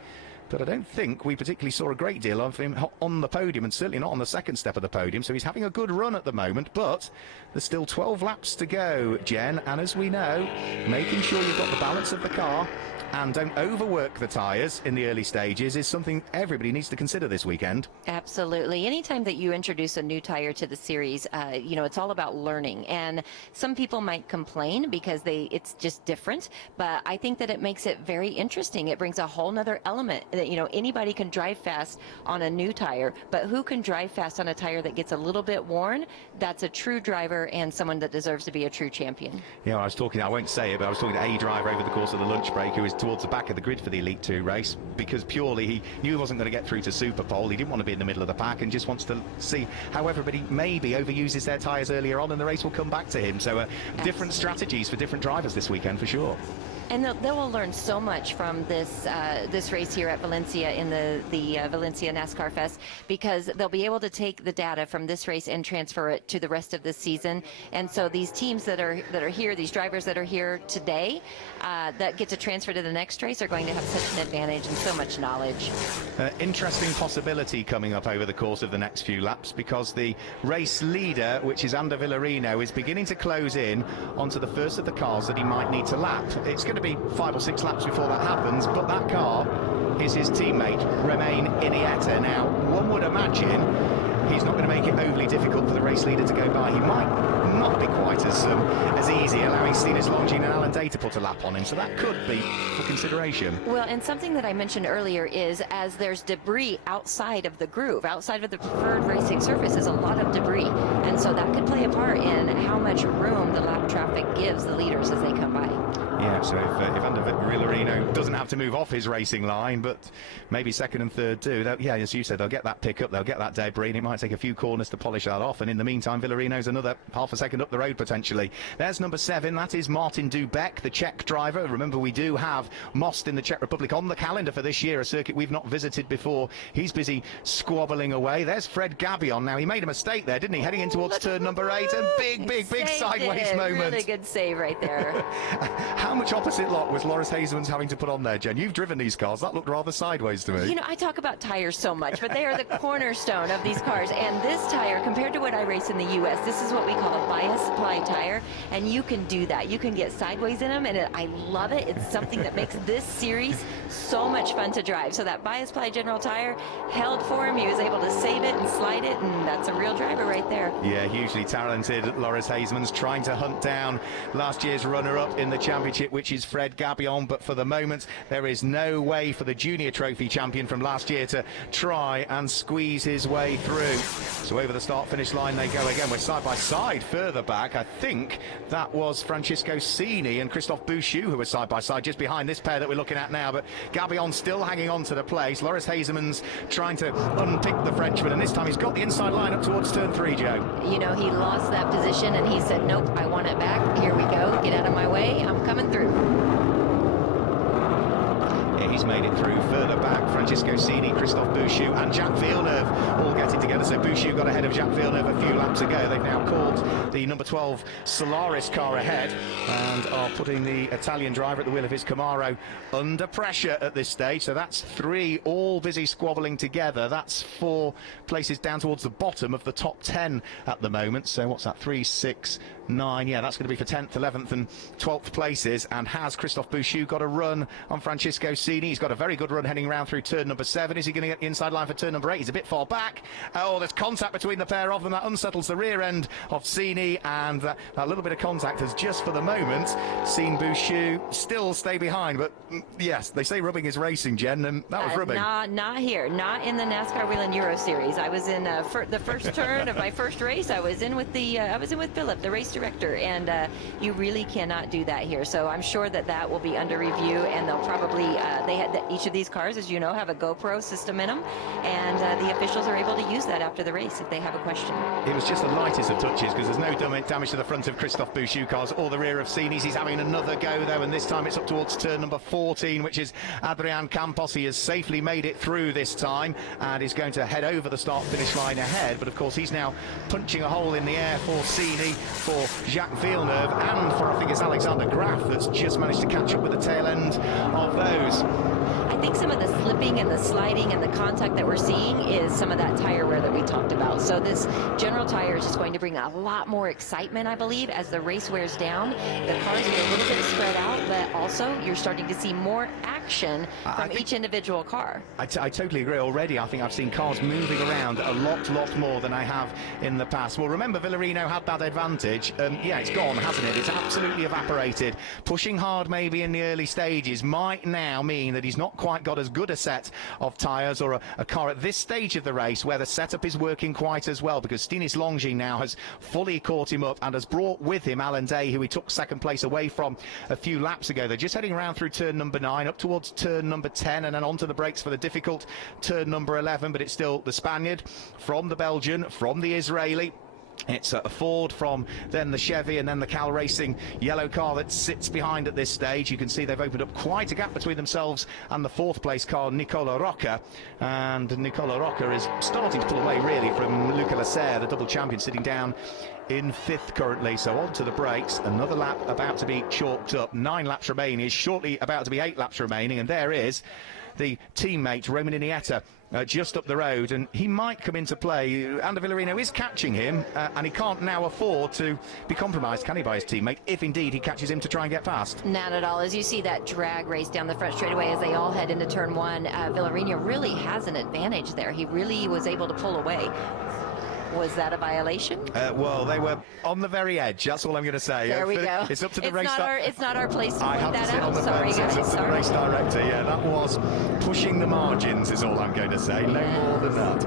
But I don't think we particularly saw a great deal of him on the podium, and certainly not on the second step of the podium, so he's having a good run at the moment, but there's still 12 laps to go, Jen, and as we know, making sure you've got the balance of the car and don't overwork the tyres in the early stages is something everybody needs to consider this weekend. Absolutely. Anytime that you introduce a new tyre to the series, it's all about learning. And some people might complain because it's just different, but I think that it makes it very interesting. It brings a whole nother element that, anybody can drive fast on a new tyre, but who can drive fast on a tyre that gets a little bit worn? That's a true driver and someone that deserves to be a true champion. Yeah, I won't say it, but I was talking to a driver over the course of the lunch break who was towards the back of the grid for the Elite 2 race, because purely he knew he wasn't going to get through to Super Pole. He didn't want to be in the middle of the pack and just wants to see how everybody maybe overuses their tyres earlier on, and the race will come back to him. So different strategies for different drivers this weekend for sure. And they will learn so much from this this race here at Valencia in the Valencia NASCAR Fest, because they'll be able to take the data from this race and transfer it to the rest of the season. And so these teams that are here, these drivers that are here today, that get to transfer to the next race, are going to have such an advantage and so much knowledge. Interesting possibility coming up over the course of the next few laps, because the race leader, which is Ander Villarino, is beginning to close in onto the first of the cars that he might need to lap. It's going to be 5 or 6 laps before that happens, but that car is his teammate Romain Iniesta. Now, one would imagine he's not going to make it overly difficult for the race leader to go by. He might not be quite as easy, allowing Stinis Longines and Alan Day to put a lap on him, so that could be for consideration. Well, and something that I mentioned earlier is, as there's debris outside of the groove, outside of the preferred racing surface, is a lot of debris, and so that could play a part in how much room the lap traffic gives the leaders as they come by. Yeah, so if Ander Villarino doesn't have to move off his racing line, but maybe second and third do, yeah, as you said, they'll get that pickup, they'll get that debris, and it might take a few corners to polish that off, and in the meantime, Villarino's another half a second up the road potentially. There's number 7, that is Martin Dubek, the Czech driver. Remember, we do have Most in the Czech Republic on the calendar for this year, a circuit we've not visited before. He's busy squabbling away. There's Fred Gabion. Now, he made a mistake there, didn't he? Heading in towards turn number 8, and big sideways moment. Really good save right there. How much opposite lot was Loris Hazeman's having to put on there, Jen? You've driven these cars. That looked rather sideways to me. You know, I talk about tires so much, but they are the cornerstone of these cars. And this tire, compared to what I race in the U.S., this is what we call a bias supply tire. And you can do that. You can get sideways in them, and I love it. It's something that makes this series so much fun to drive. So that bias supply general tire held for him. He was able to save it and slide it, and that's a real driver right there. Yeah, hugely talented. Loris Hazeman's trying to hunt down last year's runner-up in the championship, which is Fred Gabion, but for the moment there is no way for the junior trophy champion from last year to try and squeeze his way through. So over the start-finish line they go again. We're side by side further back. I think that was Francisco Cini and Christophe Bouchou who were side by side just behind this pair that we're looking at now, but Gabion still hanging on to the place. Loris Hazeman's trying to unpick the Frenchman, and this time he's got the inside line up towards turn 3, Joe. You know, he lost that position and he said, nope, I want it back. Here we go. Get out of my way. I'm coming through. Yeah, he's made it through further back. Francisco Cini, Christophe Bouchou and Jacques Villeneuve all getting together. So Bouchou got ahead of Jacques Villeneuve a few laps ago. They've now caught the number 12 Solaris car ahead and are putting the Italian driver at the wheel of his Camaro under pressure at this stage. So that's 3 all busy squabbling together. That's 4 places down towards the bottom of the top 10 at the moment. So what's that? 3, 6, 9. Yeah, that's going to be for 10th, 11th and 12th places. And has Christophe Bouchou got a run on Francisco Cini? He's got a very good run heading round through turn number 7. Is he going to get the inside line for turn number 8? He's a bit far back. Oh, there's contact between the pair of them. That unsettles the rear end of Cini, and that little bit of contact has just for the moment seen Bouchou still stay behind. But yes, they say rubbing is racing, Jen, and that was rubbing. Not here. Not in the NASCAR Whelen Euro Series. I was in the first turn of my first race. I was in with Philip, the race director, and you really cannot do that here. So I'm sure that will be under review, and they'll probably each of these cars, as you know, have a GoPro system in them, and the officials are able to use that after the race if they have a question. It was just the lightest of touches, because there's no damage to the front of Christophe Bouchou cars or the rear of Cini's. He's having another go though, and this time it's up towards turn number 14, which is Adrian Campos. He has safely made it through this time and is going to head over the start finish line ahead, but of course he's now punching a hole in the air for Cini, for Jacques Villeneuve, and for, I think it's Alexander Graf that's just managed to catch up with the tail end of those. I think some of the slipping and the sliding and the contact that we're seeing is some of that tire wear that we talked about. So this general tire is just going to bring a lot more excitement, I believe, as the race wears down. The cars are a little bit spread out, but also you're starting to see more action from each individual car. I totally agree. Already I think I've seen cars moving around a lot more than I have in the past. Well, remember, Villarino had that advantage. Yeah, it's gone, hasn't it? It's absolutely evaporated. Pushing hard maybe in the early stages might now mean that he's not quite got as good a set of tyres or a car at this stage of the race where the setup is working quite as well, because Stinis Longines now has fully caught him up and has brought with him Alan Day, who he took second place away from a few laps ago. They're just heading around through turn number 9 up towards turn number 10 and then onto the brakes for the difficult turn number 11, but it's still the Spaniard from the Belgian, from the Israeli, It's a Ford from then the Chevy and then the Cal Racing yellow car that sits behind at this stage. You can see they've opened up quite a gap between themselves and the fourth place car, Nicola Rocca. And Nicola Rocca is starting to pull away really from Luca Lasser, the double champion, sitting down in fifth currently. So on to the brakes, another lap about to be chalked up. 9 laps remaining, shortly about to be 8 laps remaining, and there is the teammate Roman Iniesta just up the road, and he might come into play. Ander Villarino is catching him, and he can't now afford to be compromised, can he, by his teammate, if indeed he catches him to try and get past. Not at all. As you see that drag race down the front straightaway as they all head into turn one, Villarino really has an advantage there. He really was able to pull away. Was that a violation? Well, they were on the very edge. That's all I'm going to say. There we go. It's up to the race. It's not our place to I point have that to sit out. on the Sorry, fence. guys. It's up to the Sorry. race director. Yeah, that was pushing the margins, is all I'm going to say. No more than that.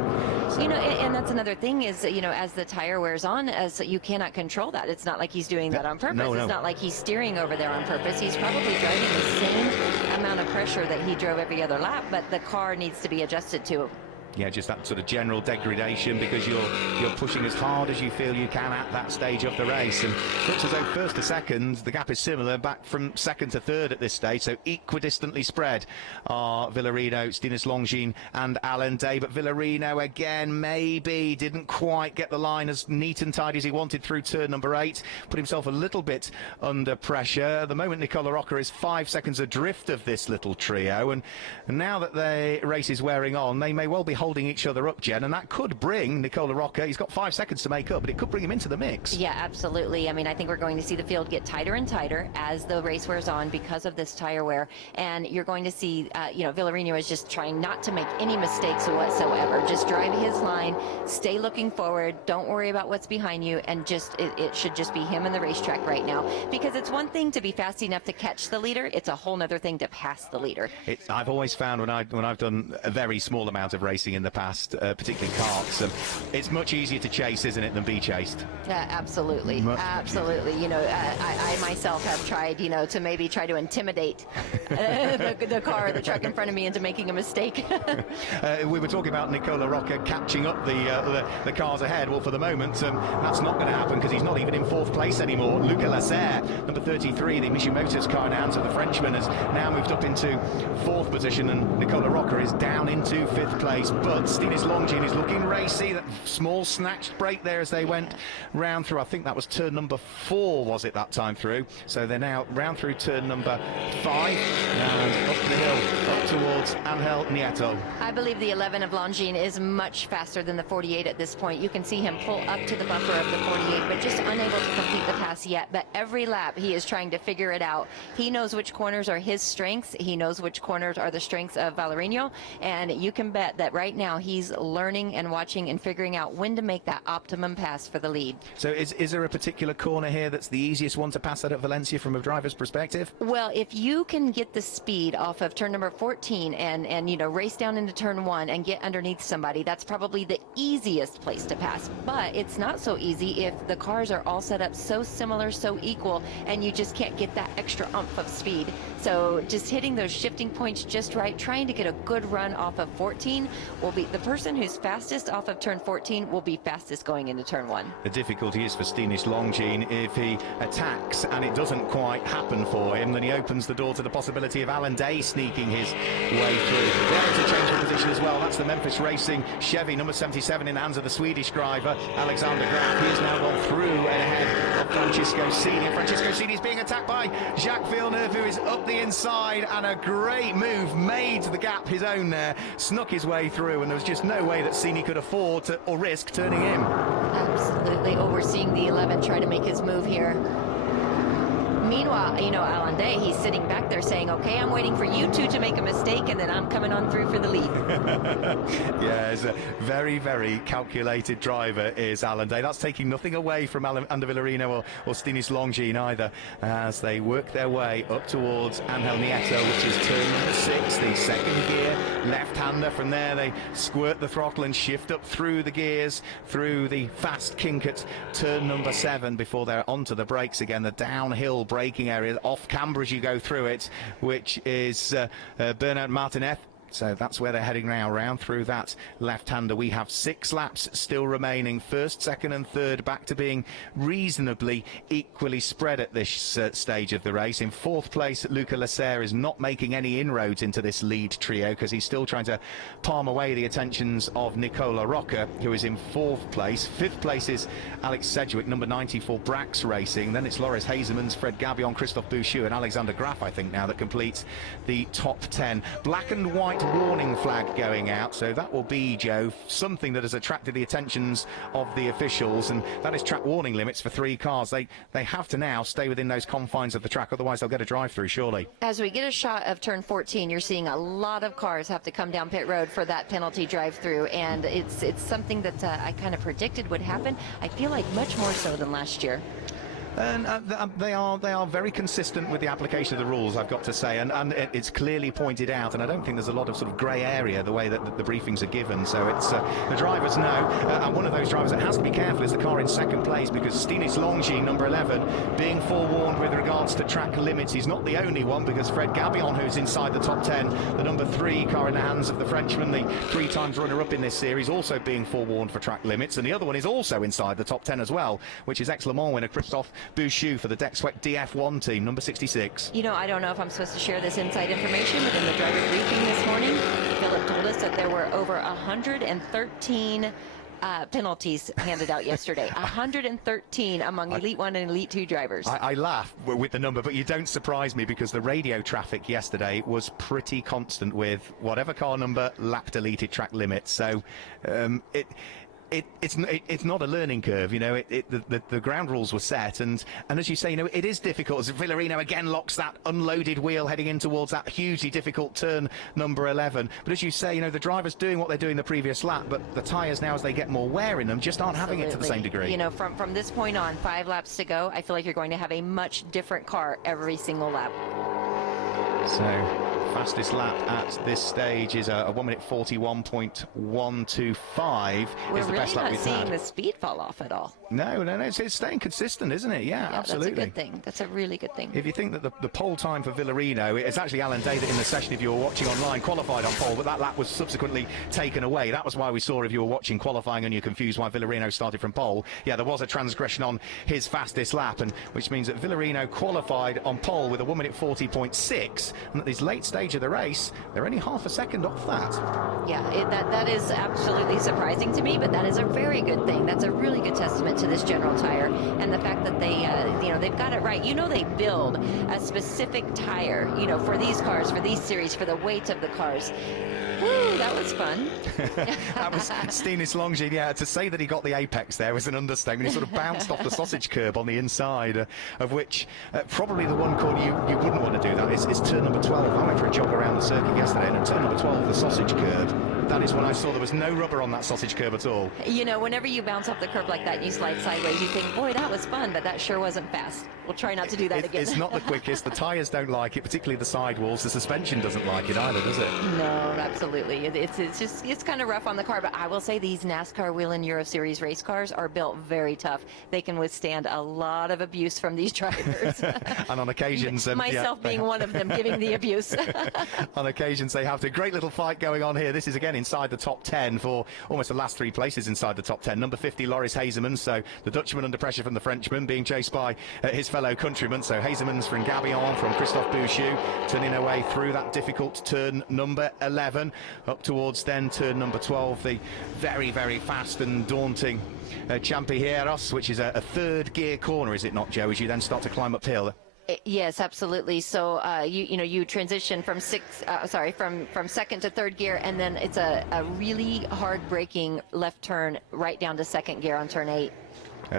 So. You know, and that's another thing is, you know, as the tire wears on, as you cannot control that. It's not like he's doing that on purpose. No. It's not like he's steering over there on purpose. He's probably driving the same amount of pressure that he drove every other lap, but the car needs to be adjusted to. Yeah, just that sort of general degradation, because you're pushing as hard as you feel you can at that stage of the race. And it looks as though first to second, the gap is similar, back from second to third at this stage, so equidistantly spread are Villarino, Stinus Longines and Alan Day. But Villarino, again, maybe didn't quite get the line as neat and tidy as he wanted through turn number 8, put himself a little bit under pressure. At the moment, Nicola Rocca is 5 seconds adrift of this little trio, and now that the race is wearing on, they may well be holding each other up, Jen, and that could bring Nicola Rocca, he's got 5 seconds to make up, but it could bring him into the mix. Yeah, absolutely. I mean, I think we're going to see the field get tighter and tighter as the race wears on because of this tire wear, and you're going to see, you know, Villarino is just trying not to make any mistakes whatsoever. Just drive his line, stay looking forward, don't worry about what's behind you, and just it should just be him and the racetrack right now, because it's one thing to be fast enough to catch the leader, it's a whole nother thing to pass the leader. I've always found when I've done a very small amount of racing in the past, particularly karts, it's much easier to chase, isn't it, than be chased? Absolutely, absolutely. You know, I myself have tried, you know, to maybe try to intimidate the car or the truck in front of me into making a mistake. We were talking about Nicola Rocca catching up the cars ahead. Well, for the moment, that's not going to happen, because he's not even in 4th place anymore. Luca Lasser, number 33, the Mission Motors car in hands of the Frenchman, has now moved up into 4th position, and Nicola Rocca is down into 5th place. But Stinus Longines is looking racy. That small snatched break there as they went round through, I think that was turn number 4, was it, that time through? So they're now round through turn number 5 and up the hill, up towards Angel Nieto. I believe the 11 of Longines is much faster than the 48 at this point. You can see him pull up to the bumper of the 48, but just unable to complete the pass yet. But every lap he is trying to figure it out. He knows which corners are his strengths. He knows which corners are the strengths of Villarino, and you can bet that right now he's learning and watching and figuring out when to make that optimum pass for the lead. So is there a particular corner here that's the easiest one to pass at Valencia from a driver's perspective? Well, if you can get the speed off of turn number 14 and you know, race down into turn 1 and get underneath somebody, that's probably the easiest place to pass. But it's not so easy if the cars are all set up so similar, so equal, and you just can't get that extra oomph of speed. So just hitting those shifting points just right, trying to get a good run off of 14 will be the person who's fastest off of turn 14 will be fastest going into turn 1. The difficulty is for Stinus Longines, if he attacks and it doesn't quite happen for him, then he opens the door to the possibility of Alan Day sneaking his way through. They're to change the position as well. That's the Memphis Racing Chevy, number 77, in the hands of the Swedish driver, Alexander Graf. He has now gone through and ahead of Francisco Cini. Francisco Cini is being attacked by Jacques Villeneuve, who is up the inside, and a great move made the gap his own there, snuck his way through, and there was just no way that Cini could afford to or risk turning him. Absolutely. Oh, we're seeing the 11 try to make his move here. Meanwhile, you know, Alan Day, he's sitting back there saying, okay, I'm waiting for you two to make a mistake, and then I'm coming on through for the lead. Yeah, it's a very, very calculated driver is Alan Day. That's taking nothing away from Ander Villarino or Stinus Longines either, as they work their way up towards Angel Nieto, which is turn number 6, the second gear, left-hander. From there, they squirt the throttle and shift up through the gears, through the fast kink at turn number 7, before they're onto the brakes again, the downhill braking area, off camber as you go through it, which is Bernard Martinez. So that's where they're heading now, round through that left-hander. We have 6 laps still remaining. First, second and third back to being reasonably equally spread at this stage of the race. In 4th place, Luca Lasser is not making any inroads into this lead trio because he's still trying to palm away the attentions of Nicola Rocca, who is in 4th place. 5th place is Alex Sedgwick, number 94, Brax Racing. Then it's Loris Hazemans, Fred Gabion, Christophe Bouchou and Alexander Graf, I think, now that completes the top 10. Black and white warning flag going out, so that will be, Joe, something that has attracted the attentions of the officials, and that is track warning limits for 3 cars. They have to now stay within those confines of the track, otherwise they'll get a drive-through, surely. As we get a shot of turn 14, you're seeing a lot of cars have to come down pit road for that penalty drive-through, and it's something that I kind of predicted would happen. I feel like much more so than last year. And they are very consistent with the application of the rules, I've got to say, and it's clearly pointed out, and I don't think there's a lot of sort of grey area the way that the briefings are given. So it's the drivers know, and one of those drivers that has to be careful is the car in 2nd place, because Stinis Longy, number 11, being forewarned with regards to track limits. He's not the only one, because Fred Gabion, who's inside the top 10, the number 3 car in the hands of the Frenchman, the 3 times runner-up in this series, also being forewarned for track limits, and the other one is also inside the top 10 as well, which is ex-Le Mans winner Christophe Bouchou for the Deck-Sweat DF1 team, number 66. You know, I don't know if I'm supposed to share this inside information, but in the driver briefing this morning, Philip told us that there were over 113 penalties handed out yesterday. 113 among Elite 1 and Elite 2 drivers. I laugh with the number, but you don't surprise me, because the radio traffic yesterday was pretty constant with whatever car number lap deleted track limits. So it's not a learning curve, you know. The ground rules were set, and as you say, you know, it is difficult as Villarino again locks that unloaded wheel heading in towards that hugely difficult turn number 11. But as you say, you know, the drivers doing what they're doing the previous lap, but the tyres now, as they get more wear in them, just aren't having it to the same degree. You know, from this point on, 5 laps to go, I feel like you're going to have a much different car every single lap. So fastest lap at this stage is a 1 minute 41.125. We're is the really best lap not we've seeing had. the speed fall off at all. No, it's staying consistent, isn't it? Yeah, absolutely. That's a good thing. That's a really good thing. If you think that the pole time for Villarino, it's actually Alan Day that in the session, if you were watching online, qualified on pole, but that lap was subsequently taken away. That was why we saw, if you were watching qualifying and you're confused why Villarino started from pole, yeah, there was a transgression on his fastest lap, and which means that Villarino qualified on pole with a 1 minute 40.6, and at this late stage of the race, they're only half a second off that. Yeah, that is absolutely surprising to me, but that is a very good thing. That's a really good testament to this General Tire, and the fact that they, you know, they've got it right. You know, they build a specific tire, you know, for these cars, for these series, for the weight of the cars. Woo, that was fun. That was Stinis Longy. Yeah, to say that he got the apex there was an understatement. He sort of bounced off the sausage curb on the inside, of which probably the one corner you wouldn't want to do that is turn number 12. I went for a jog around the circuit yesterday, and at turn number 12, the sausage curb, that is when I saw there was no rubber on that sausage curb at all. You know, whenever you bounce off the curb like that and you slide sideways, you think, boy, that was fun, but that sure wasn't fast. We'll try not to do that again. It's not the quickest. The tyres don't like it, particularly the sidewalls. The suspension doesn't like it either, does it? No, absolutely. It's kind of rough on the car, but I will say these NASCAR Whelen Euro Series race cars are built very tough. They can withstand a lot of abuse from these drivers. And on occasions... Myself being one of them, giving the abuse. On occasions they have to. Great little fight going on here. This is again inside the top 10 for almost the last 3 places inside the top 10. Number 50, Loris Hazemans, so the Dutchman under pressure from the Frenchman, being chased by his fellow countrymen. So Hazemans from Gabion, from Christophe Bouchou, turning their way through that difficult turn number 11, up towards then turn number 12, the very, very fast and daunting Champihieros, which is a 3rd gear corner, is it not, Joe, as you then start to climb uphill? Yes, absolutely. So you transition from from 2nd to 3rd gear, and then it's a really hard braking left turn right down to 2nd gear on turn 8.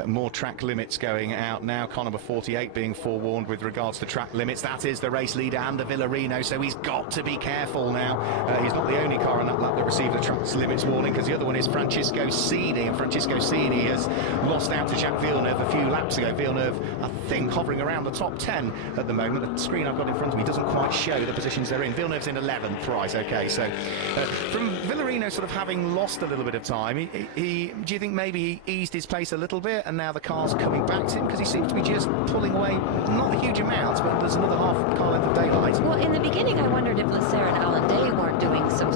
More track limits going out now. Car number 48 being forewarned with regards to track limits. That is the race leader, Ander Villarino, so he's got to be careful now. He's not the only car on that lap that received a track limits warning, because the other one is Francisco Cini, and Francisco Cini has lost out to Jacques Villeneuve a few laps ago. Villeneuve, I think, hovering around the top 10 at the moment. The screen I've got in front of me doesn't quite show the positions they're in. Villeneuve's in 11th, right, okay. So from Villarino sort of having lost a little bit of time, do you think maybe he eased his pace a little bit, and now the car's coming back to him, because he seems to be just pulling away, not a huge amount, but there's another half car length of daylight? Well, in the beginning I wondered if Lasser and Alan Day weren't doing some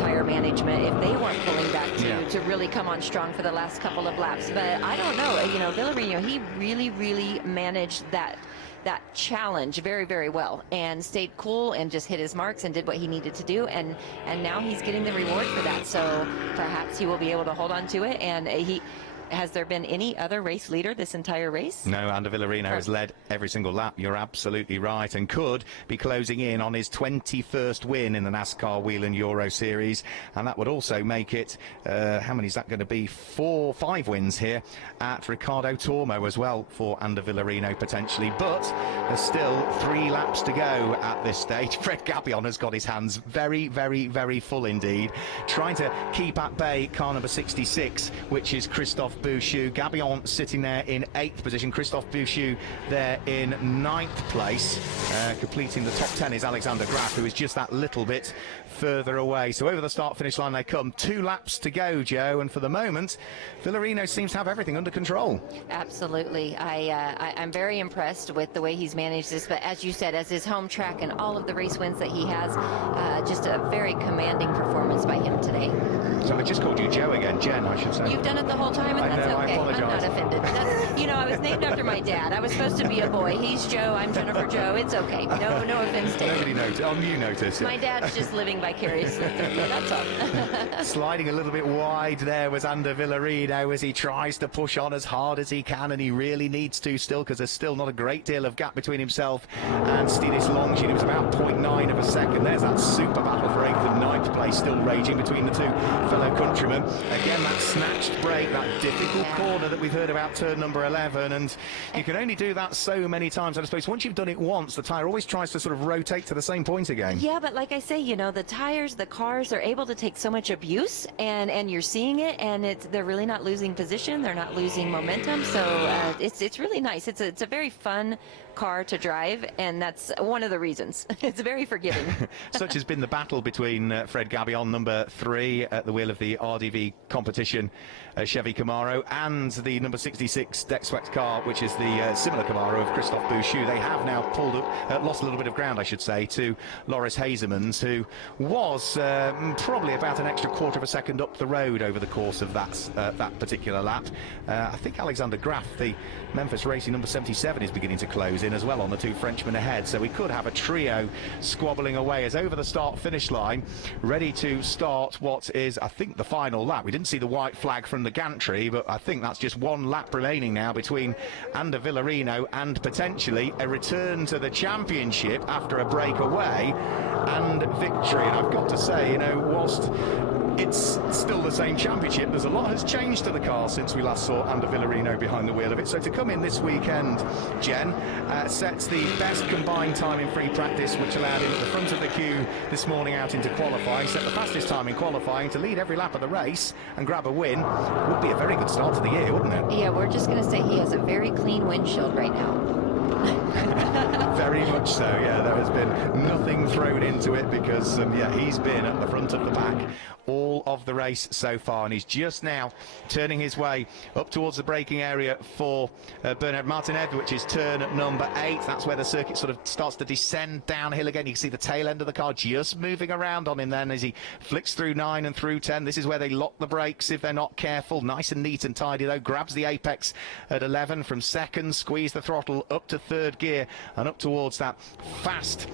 really come on strong for the last couple of laps. But I don't know, you know, Villarino, he really managed that challenge very, very well and stayed cool and just hit his marks and did what he needed to do, and now he's getting the reward for that. So perhaps he will be able to hold on to it. And has there been any other race leader this entire race? No, Ander Villarino has led every single lap. You're absolutely right, and could be closing in on his 21st win in the NASCAR Whelen Euro Series, and that would also make it, how many is that going to be? 5 wins here at Ricardo Tormo as well for Ander Villarino potentially, but there's still 3 laps to go at this stage. Fred Gabion has got his hands very full indeed, trying to keep at bay car number 66, which is Christophe Bouchou. Gabion sitting there in 8th position. Christophe Bouchou there in 9th place. Completing the top 10 is Alexander Graf, who is just that little bit further away. So over the start-finish line they come. 2 laps to go, Joe, and for the moment, Villarino seems to have everything under control. Absolutely. I'm very impressed with the way he's managed this, but as you said, as his home track and all of the race wins that he has, just a very commanding performance by him today. So I just called you Joe again, Jen, I should say. You've done it the whole time, and that's okay. I'm not offended. That's, you know, I was named after my dad. I was supposed to be a boy. He's Joe. I'm Jennifer Joe. It's okay. No offense to Nobody noticed. Oh, you noticed. My dad's just living vicariously through me. That's all. Sliding a little bit wide there was Ander Villarino as he tries to push on as hard as he can, and he really needs to still, because there's still not a great deal of gap between himself and Stinis Longin. It was about 0.9 of a second. There's that super battle for 8th and 9th place still raging between the 2 fellow countrymen. Again, that snatched break, that difficult corner that we've heard about, turn number 11, and you can only do that so many times. I suppose once you've done it once, the tyre always tries to sort of rotate to the same point again. Yeah, but like I say, you know, the tires, the cars are able to take so much abuse, and you're seeing it, and they're really not losing position, they're not losing momentum, so it's really nice. It's a very fun car to drive, and that's one of the reasons. It's very forgiving. Such has been the battle between Fred Gabion, number 3 at the wheel of the RDV competition Chevy Camaro, and the number 66 deck swept car, which is the similar Camaro of Christophe Bouchou. They have now lost a little bit of ground, I should say, to Loris Hazemans, who was probably about an extra quarter of a second up the road over the course of that particular lap. I think Alexander Graf, the Memphis Racing number 77, is beginning to close in as well on the 2 Frenchmen ahead, so we could have a trio squabbling away as over the start-finish line, ready to start what is, I think, the final lap. We didn't see the white flag from the gantry, but I think that's just 1 lap remaining now between Ander Villarino and potentially a return to the championship after a break away and victory. And I've got to say, you know, whilst it's still the same championship, there's a lot has changed to the car since we last saw Ander Villarino behind the wheel of it. So to come in this weekend, Jen, sets the best combined time in free practice, which allowed him at the front of the queue this morning out into qualifying, set the fastest time in qualifying to lead every lap of the race and grab a win. Would be a very good start to the year, wouldn't it? Yeah, we're just going to say he has a very clean windshield right now. Very much so, yeah. There has been nothing thrown into it because, yeah, he's been at the front of the pack all of the race so far, and he's just now turning his way up towards the braking area for Bernard Martinez, which is turn number 8. That's where the circuit sort of starts to descend downhill again. You can see the tail end of the car just moving around on him then as he flicks through 9 and through 10. This is where they lock the brakes if they're not careful. Nice and neat and tidy though. Grabs the apex at 11 from second, squeeze the throttle up to 3rd gear and up towards that fast,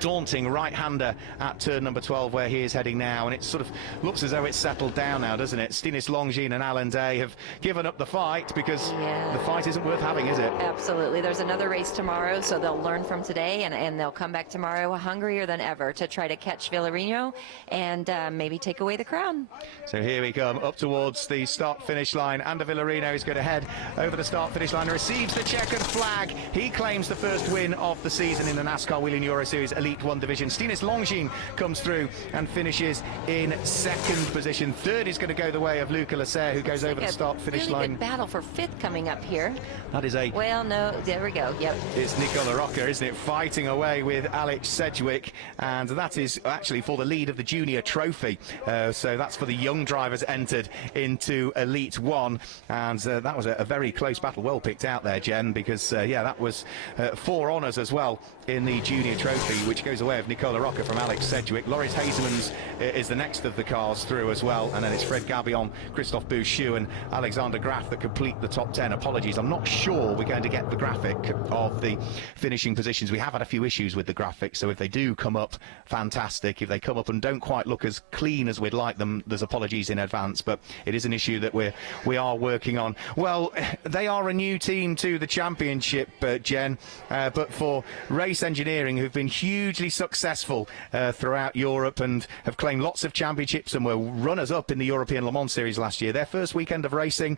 daunting right-hander at turn number 12 where he is heading now, and it sort of looks as though it's settled down now, doesn't it? Stinis Longin and Alan Day have given up the fight because the fight isn't worth having, is it? Absolutely. There's another race tomorrow, so they'll learn from today, and they'll come back tomorrow hungrier than ever to try to catch Villarino and maybe take away the crown. So here we come up towards the start-finish line. Ander Villarino is going to head over the start-finish line, receives the checkered flag. He claims the first win of the season in the NASCAR Whelen Euro Series Elite 1 division. Stinis Longin comes through and finishes in 2nd position. 3rd is going to go the way of Luca Lasser, who goes over the start-finish really line. Good battle for 5th coming up here. That is a... Well, no, there we go, yep. It's Nicola Rocca, isn't it, fighting away with Alex Sedgwick, and that is actually for the lead of the junior trophy. So that's for the young drivers entered into Elite 1, and that was a very close battle. Well picked out there, Jen, because, yeah, that was 4 honours as well in the junior trophy, which which goes away of Nicola Rocca from Alex Sedgwick. Loris Hazeman's is the next of the cars through as well, and then it's Fred Gabion, Christophe Bouchou and Alexander Graf that complete the top 10. Apologies, I'm not sure we're going to get the graphic of the finishing positions. We have had a few issues with the graphics, so if they do come up, fantastic. If they come up and don't quite look as clean as we'd like them, there's apologies in advance, but it is an issue that we are working on. Well, they are a new team to the championship, Jen, but for Race Engineering, who've been hugely successful throughout Europe and have claimed lots of championships and were runners-up in the European Le Mans Series last year, their first weekend of racing,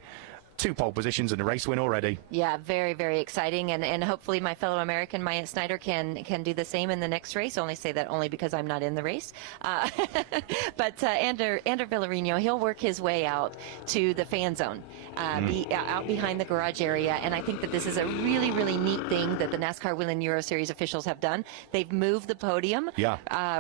2 pole positions and a race win already. Yeah, very, very exciting, and hopefully my fellow American Maya Snyder can do the same in the next race. I only say that only because I'm not in the race. But Ander Villarino, he'll work his way out to the fan zone, be out behind the garage area, and I think that this is a really, really neat thing that the NASCAR Whelen Euro Series officials have done. They've moved the podium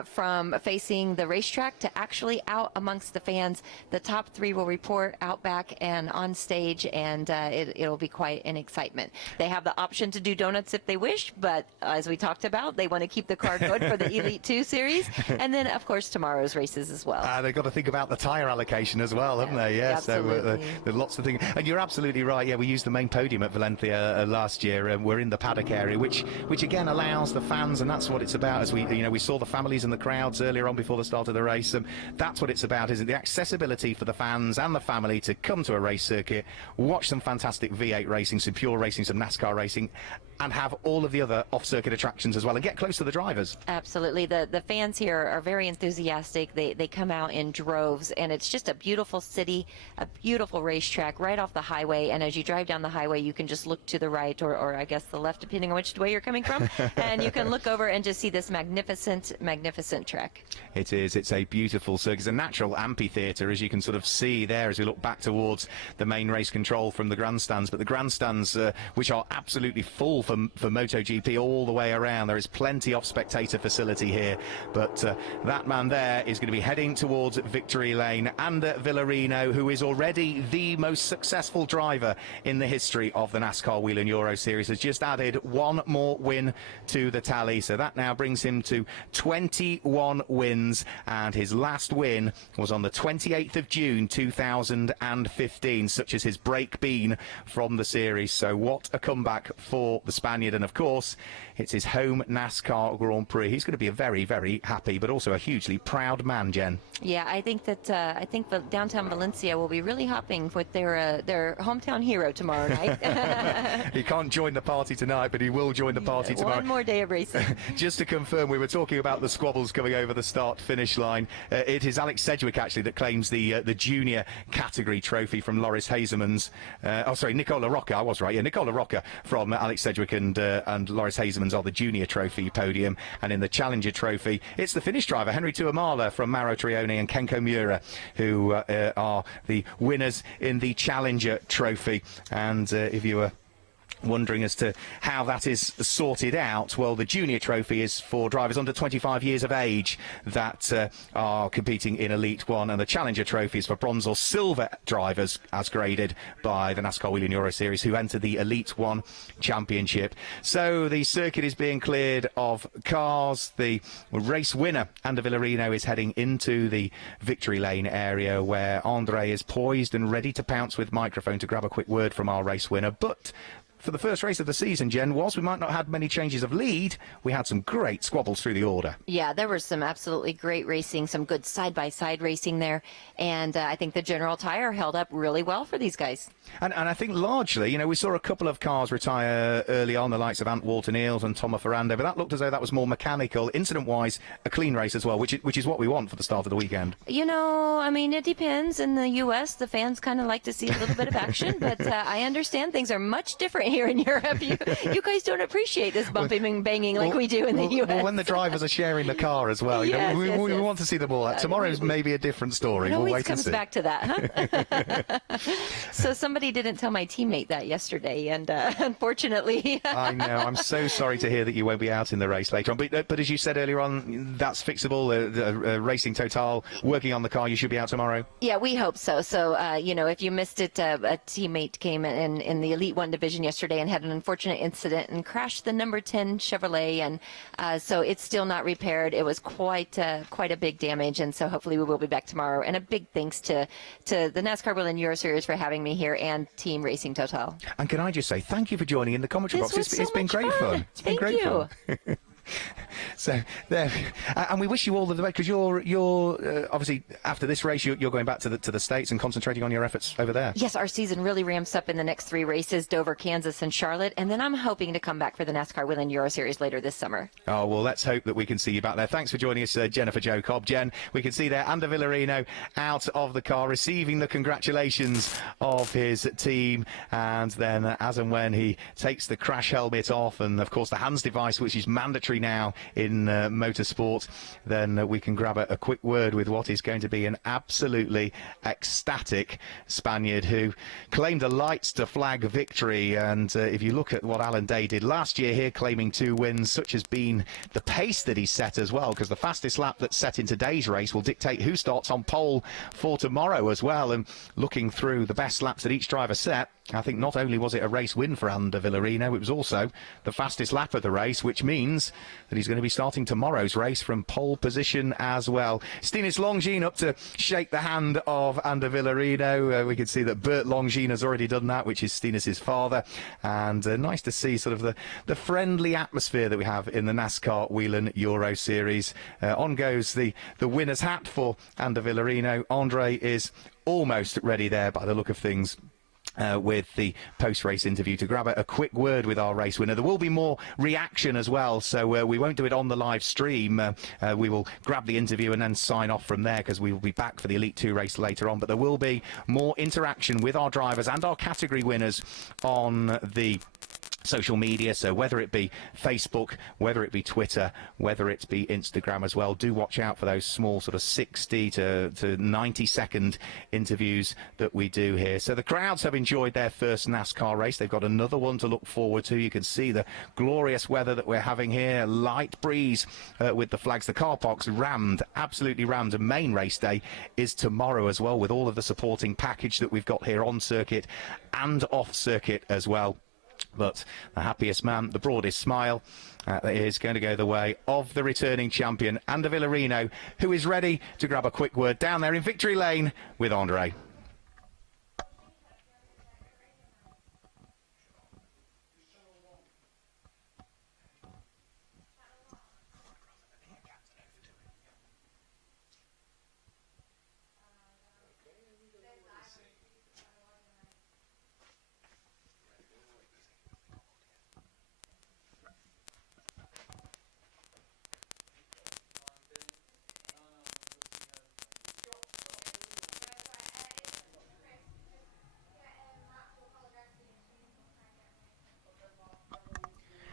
from facing the racetrack to actually out amongst the fans. The top 3 will report out back and on stage, and it'll be quite an excitement. They have the option to do donuts if they wish, but as we talked about, they want to keep the car good for the Elite 2 Series, and then, of course, tomorrow's races as well. They've got to think about the tyre allocation as well, haven't they? Yeah, so there's lots of things. And you're absolutely right. Yeah, we used the main podium at Valencia last year, and we're in the paddock area, which again allows the fans, and that's what it's about. As we saw the families and the crowds earlier on before the start of the race. That's what it's about, isn't it? The accessibility for the fans and the family to come to a race circuit, watch some fantastic V8 racing, some pure racing, some NASCAR racing, and have all of the other off-circuit attractions as well, and get close to the drivers. Absolutely. The fans here are very enthusiastic. They come out in droves, and it's just a beautiful city, a beautiful racetrack right off the highway, and as you drive down the highway, you can just look to the right, or I guess the left, depending on which way you're coming from, and you can look over and just see this magnificent, magnificent track. It is. It's a beautiful circuit. It's a natural amphitheatre, as you can sort of see there as we look back towards the main race control from the grandstands, but the grandstands, which are absolutely full for MotoGP all the way around. There is plenty of spectator facility here, but that man there is going to be heading towards victory lane. Ander Villarino, who is already the most successful driver in the history of the NASCAR Whelen Euro Series, has just added 1 more win to the tally, so that now brings him to 21 wins, and his last win was on the 28th of June 2015, such as his break been from the series. So what a comeback for the Spaniard, and of course it's his home NASCAR Grand Prix. He's going to be a very, very happy but also a hugely proud man, Jen. Yeah, I think that the downtown Valencia will be really hopping with their hometown hero tomorrow night. He can't join the party tonight, but he will join the party tomorrow. One more day of racing. Just to confirm, we were talking about the squabbles coming over the start-finish line. It is Alex Sedgwick actually that claims the junior category trophy from Loris Hazeman's. Nicola Rocca. I was right. Yeah, Nicola Rocca from Alex Sedgwick and Loris Hazeman's are the junior trophy podium, and in the challenger trophy, it's the Finnish driver Henry Tuomala from Mauro Trione and Kenko Miura who are the winners in the challenger trophy. And if you were wondering as to how that is sorted out, well, the junior trophy is for drivers under 25 years of age that are competing in Elite 1, and the challenger trophy is for bronze or silver drivers as graded by the NASCAR Whelen Euro Series who enter the Elite 1 championship. So the circuit is being cleared of cars. The race winner, Ander Villarino, is heading into the victory lane area where Andre is poised and ready to pounce with microphone to grab a quick word from our race winner. But for the first race of the season, Jen, whilst we might not have had many changes of lead, we had some great squabbles through the order. Yeah, there was some absolutely great racing, some good side-by-side racing there, and I think the General Tire held up really well for these guys. And I think largely, we saw a couple of cars retire early on, the likes of Ant Walton-Eels and Tomo Ferrando, but that looked as though that was more mechanical. Incident-wise, a clean race as well, which is what we want for the start of the weekend. It depends. In the U.S., the fans kind of like to see a little bit of action, but I understand things are much different here in Europe. You guys don't appreciate this bumping and banging like we do in the U.S. Well, when the drivers are sharing the car as well, we want to see them all. Tomorrow's maybe a different story. We'll wait and see. It always comes back to that, huh? So somebody didn't tell my teammate that yesterday, and unfortunately... I know. I'm so sorry to hear that you won't be out in the race later on. But as you said earlier on, that's fixable. Racing Total working on the car. You should be out tomorrow. Yeah, we hope so. So, if you missed it, a teammate came in the Elite 1 division yesterday. yesterday and had an unfortunate incident and crashed the number 10 Chevrolet, and so it's still not repaired. It was quite a big damage, and so hopefully we will be back tomorrow. And a big thanks to the NASCAR Whelen Euro Series for having me here, and Team Racing Total. And can I just say thank you for joining in the commentary box. It's been great fun. It's been great fun. So there, and we wish you all the best, because you're obviously after this race you're going back to the States and concentrating on your efforts over there. Yes, our season really ramps up in the next 3 races: Dover, Kansas, and Charlotte, and then I'm hoping to come back for the NASCAR Whelen Euro Series later this summer. Oh well, let's hope that we can see you back there. Thanks for joining us, Jennifer Jo Cobb. Jen, we can see there Ander Villarino out of the car receiving the congratulations of his team, and then as and when he takes the crash helmet off, and of course the hands device, which is mandatory now in motorsport, then we can grab a quick word with what is going to be an absolutely ecstatic Spaniard who claimed a lights to flag victory. And if you look at what Alan Day did last year here, claiming 2 wins, such has been the pace that he set as well, because the fastest lap that's set in today's race will dictate who starts on pole for tomorrow as well. And looking through the best laps that each driver set, I think not only was it a race win for Ander Villarino, it was also the fastest lap of the race, which means that he's going to be starting tomorrow's race from pole position as well. Stinis Longines up to shake the hand of Ander Villarino. We can see that Bert Longines has already done that, which is Stinis' father. And nice to see sort of the friendly atmosphere that we have in the NASCAR Whelen Euro Series. On goes the winner's hat for Ander Villarino. Andre is almost ready there by the look of things, with the post-race interview, to grab a quick word with our race winner. There will be more reaction as well, so we won't do it on the live stream. We will grab the interview and then sign off from there, because we will be back for the Elite 2 race later on. But there will be more interaction with our drivers and our category winners on the social media, so whether it be Facebook, whether it be Twitter, whether it be Instagram as well, do watch out for those small sort of 60 to 90 second interviews that we do here. So the crowds have enjoyed their first NASCAR race. They've got another one to look forward to. You can see the glorious weather that we're having here, light breeze with the flags. The car park's rammed, absolutely rammed, and main race day is tomorrow as well, with all of the supporting package that we've got here on circuit and off circuit as well. But the happiest man, the broadest smile, is going to go the way of the returning champion, Ander Villarino, who is ready to grab a quick word down there in victory lane with Andre.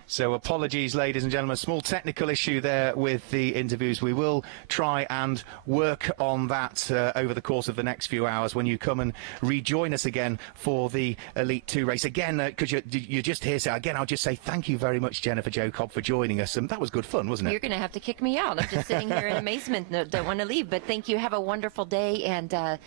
So apologies, ladies and gentlemen, small technical issue there with the interviews. We will try and work on that over the course of the next few hours when you come and rejoin us again for the Elite 2 race. Again, because you're just here, so again, I'll just say thank you very much, Jennifer Jo Cobb, for joining us. And that was good fun, wasn't it? You're going to have to kick me out. I'm just sitting here in amazement. No, don't want to leave, but thank you. Have a wonderful day, and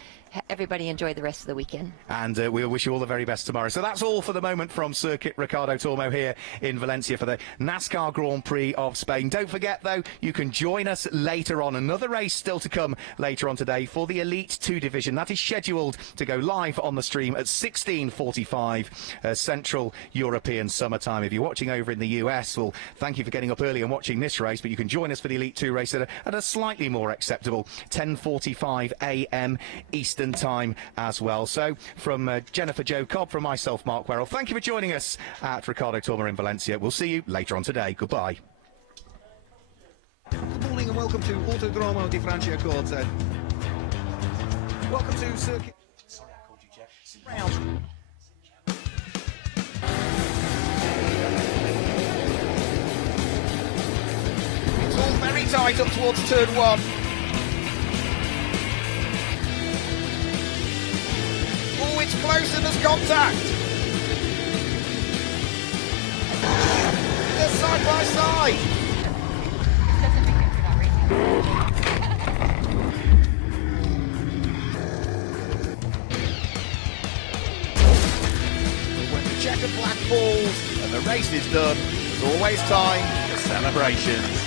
everybody enjoy the rest of the weekend. And we'll wish you all the very best tomorrow. So that's all for the moment from Circuit Ricardo Tormo here in Valencia for the NASCAR Grand Prix of Spain. Don't forget, though, you can join us later on. Another race still to come later on today for the Elite 2 division. That is scheduled to go live on the stream at 16:45 Central European Summertime. If you're watching over in the US, well, thank you for getting up early and watching this race, but you can join us for the Elite 2 race at a slightly more acceptable 10:45 a.m. Eastern Time as well. So from Jennifer Jo Cobb, from myself, Mark Werrell, thank you for joining us at Ricardo Tormo in Valencia. We'll see you later on today. Goodbye. Good morning and welcome to Autodromo di Franciacorta. Welcome to Circuit... Sorry, I called you Jeff. Round. It's all very tight up towards turn 1. Oh, it's close and there's contact. They're side by side. When the checkered black ball race is done. It's always time for celebrations.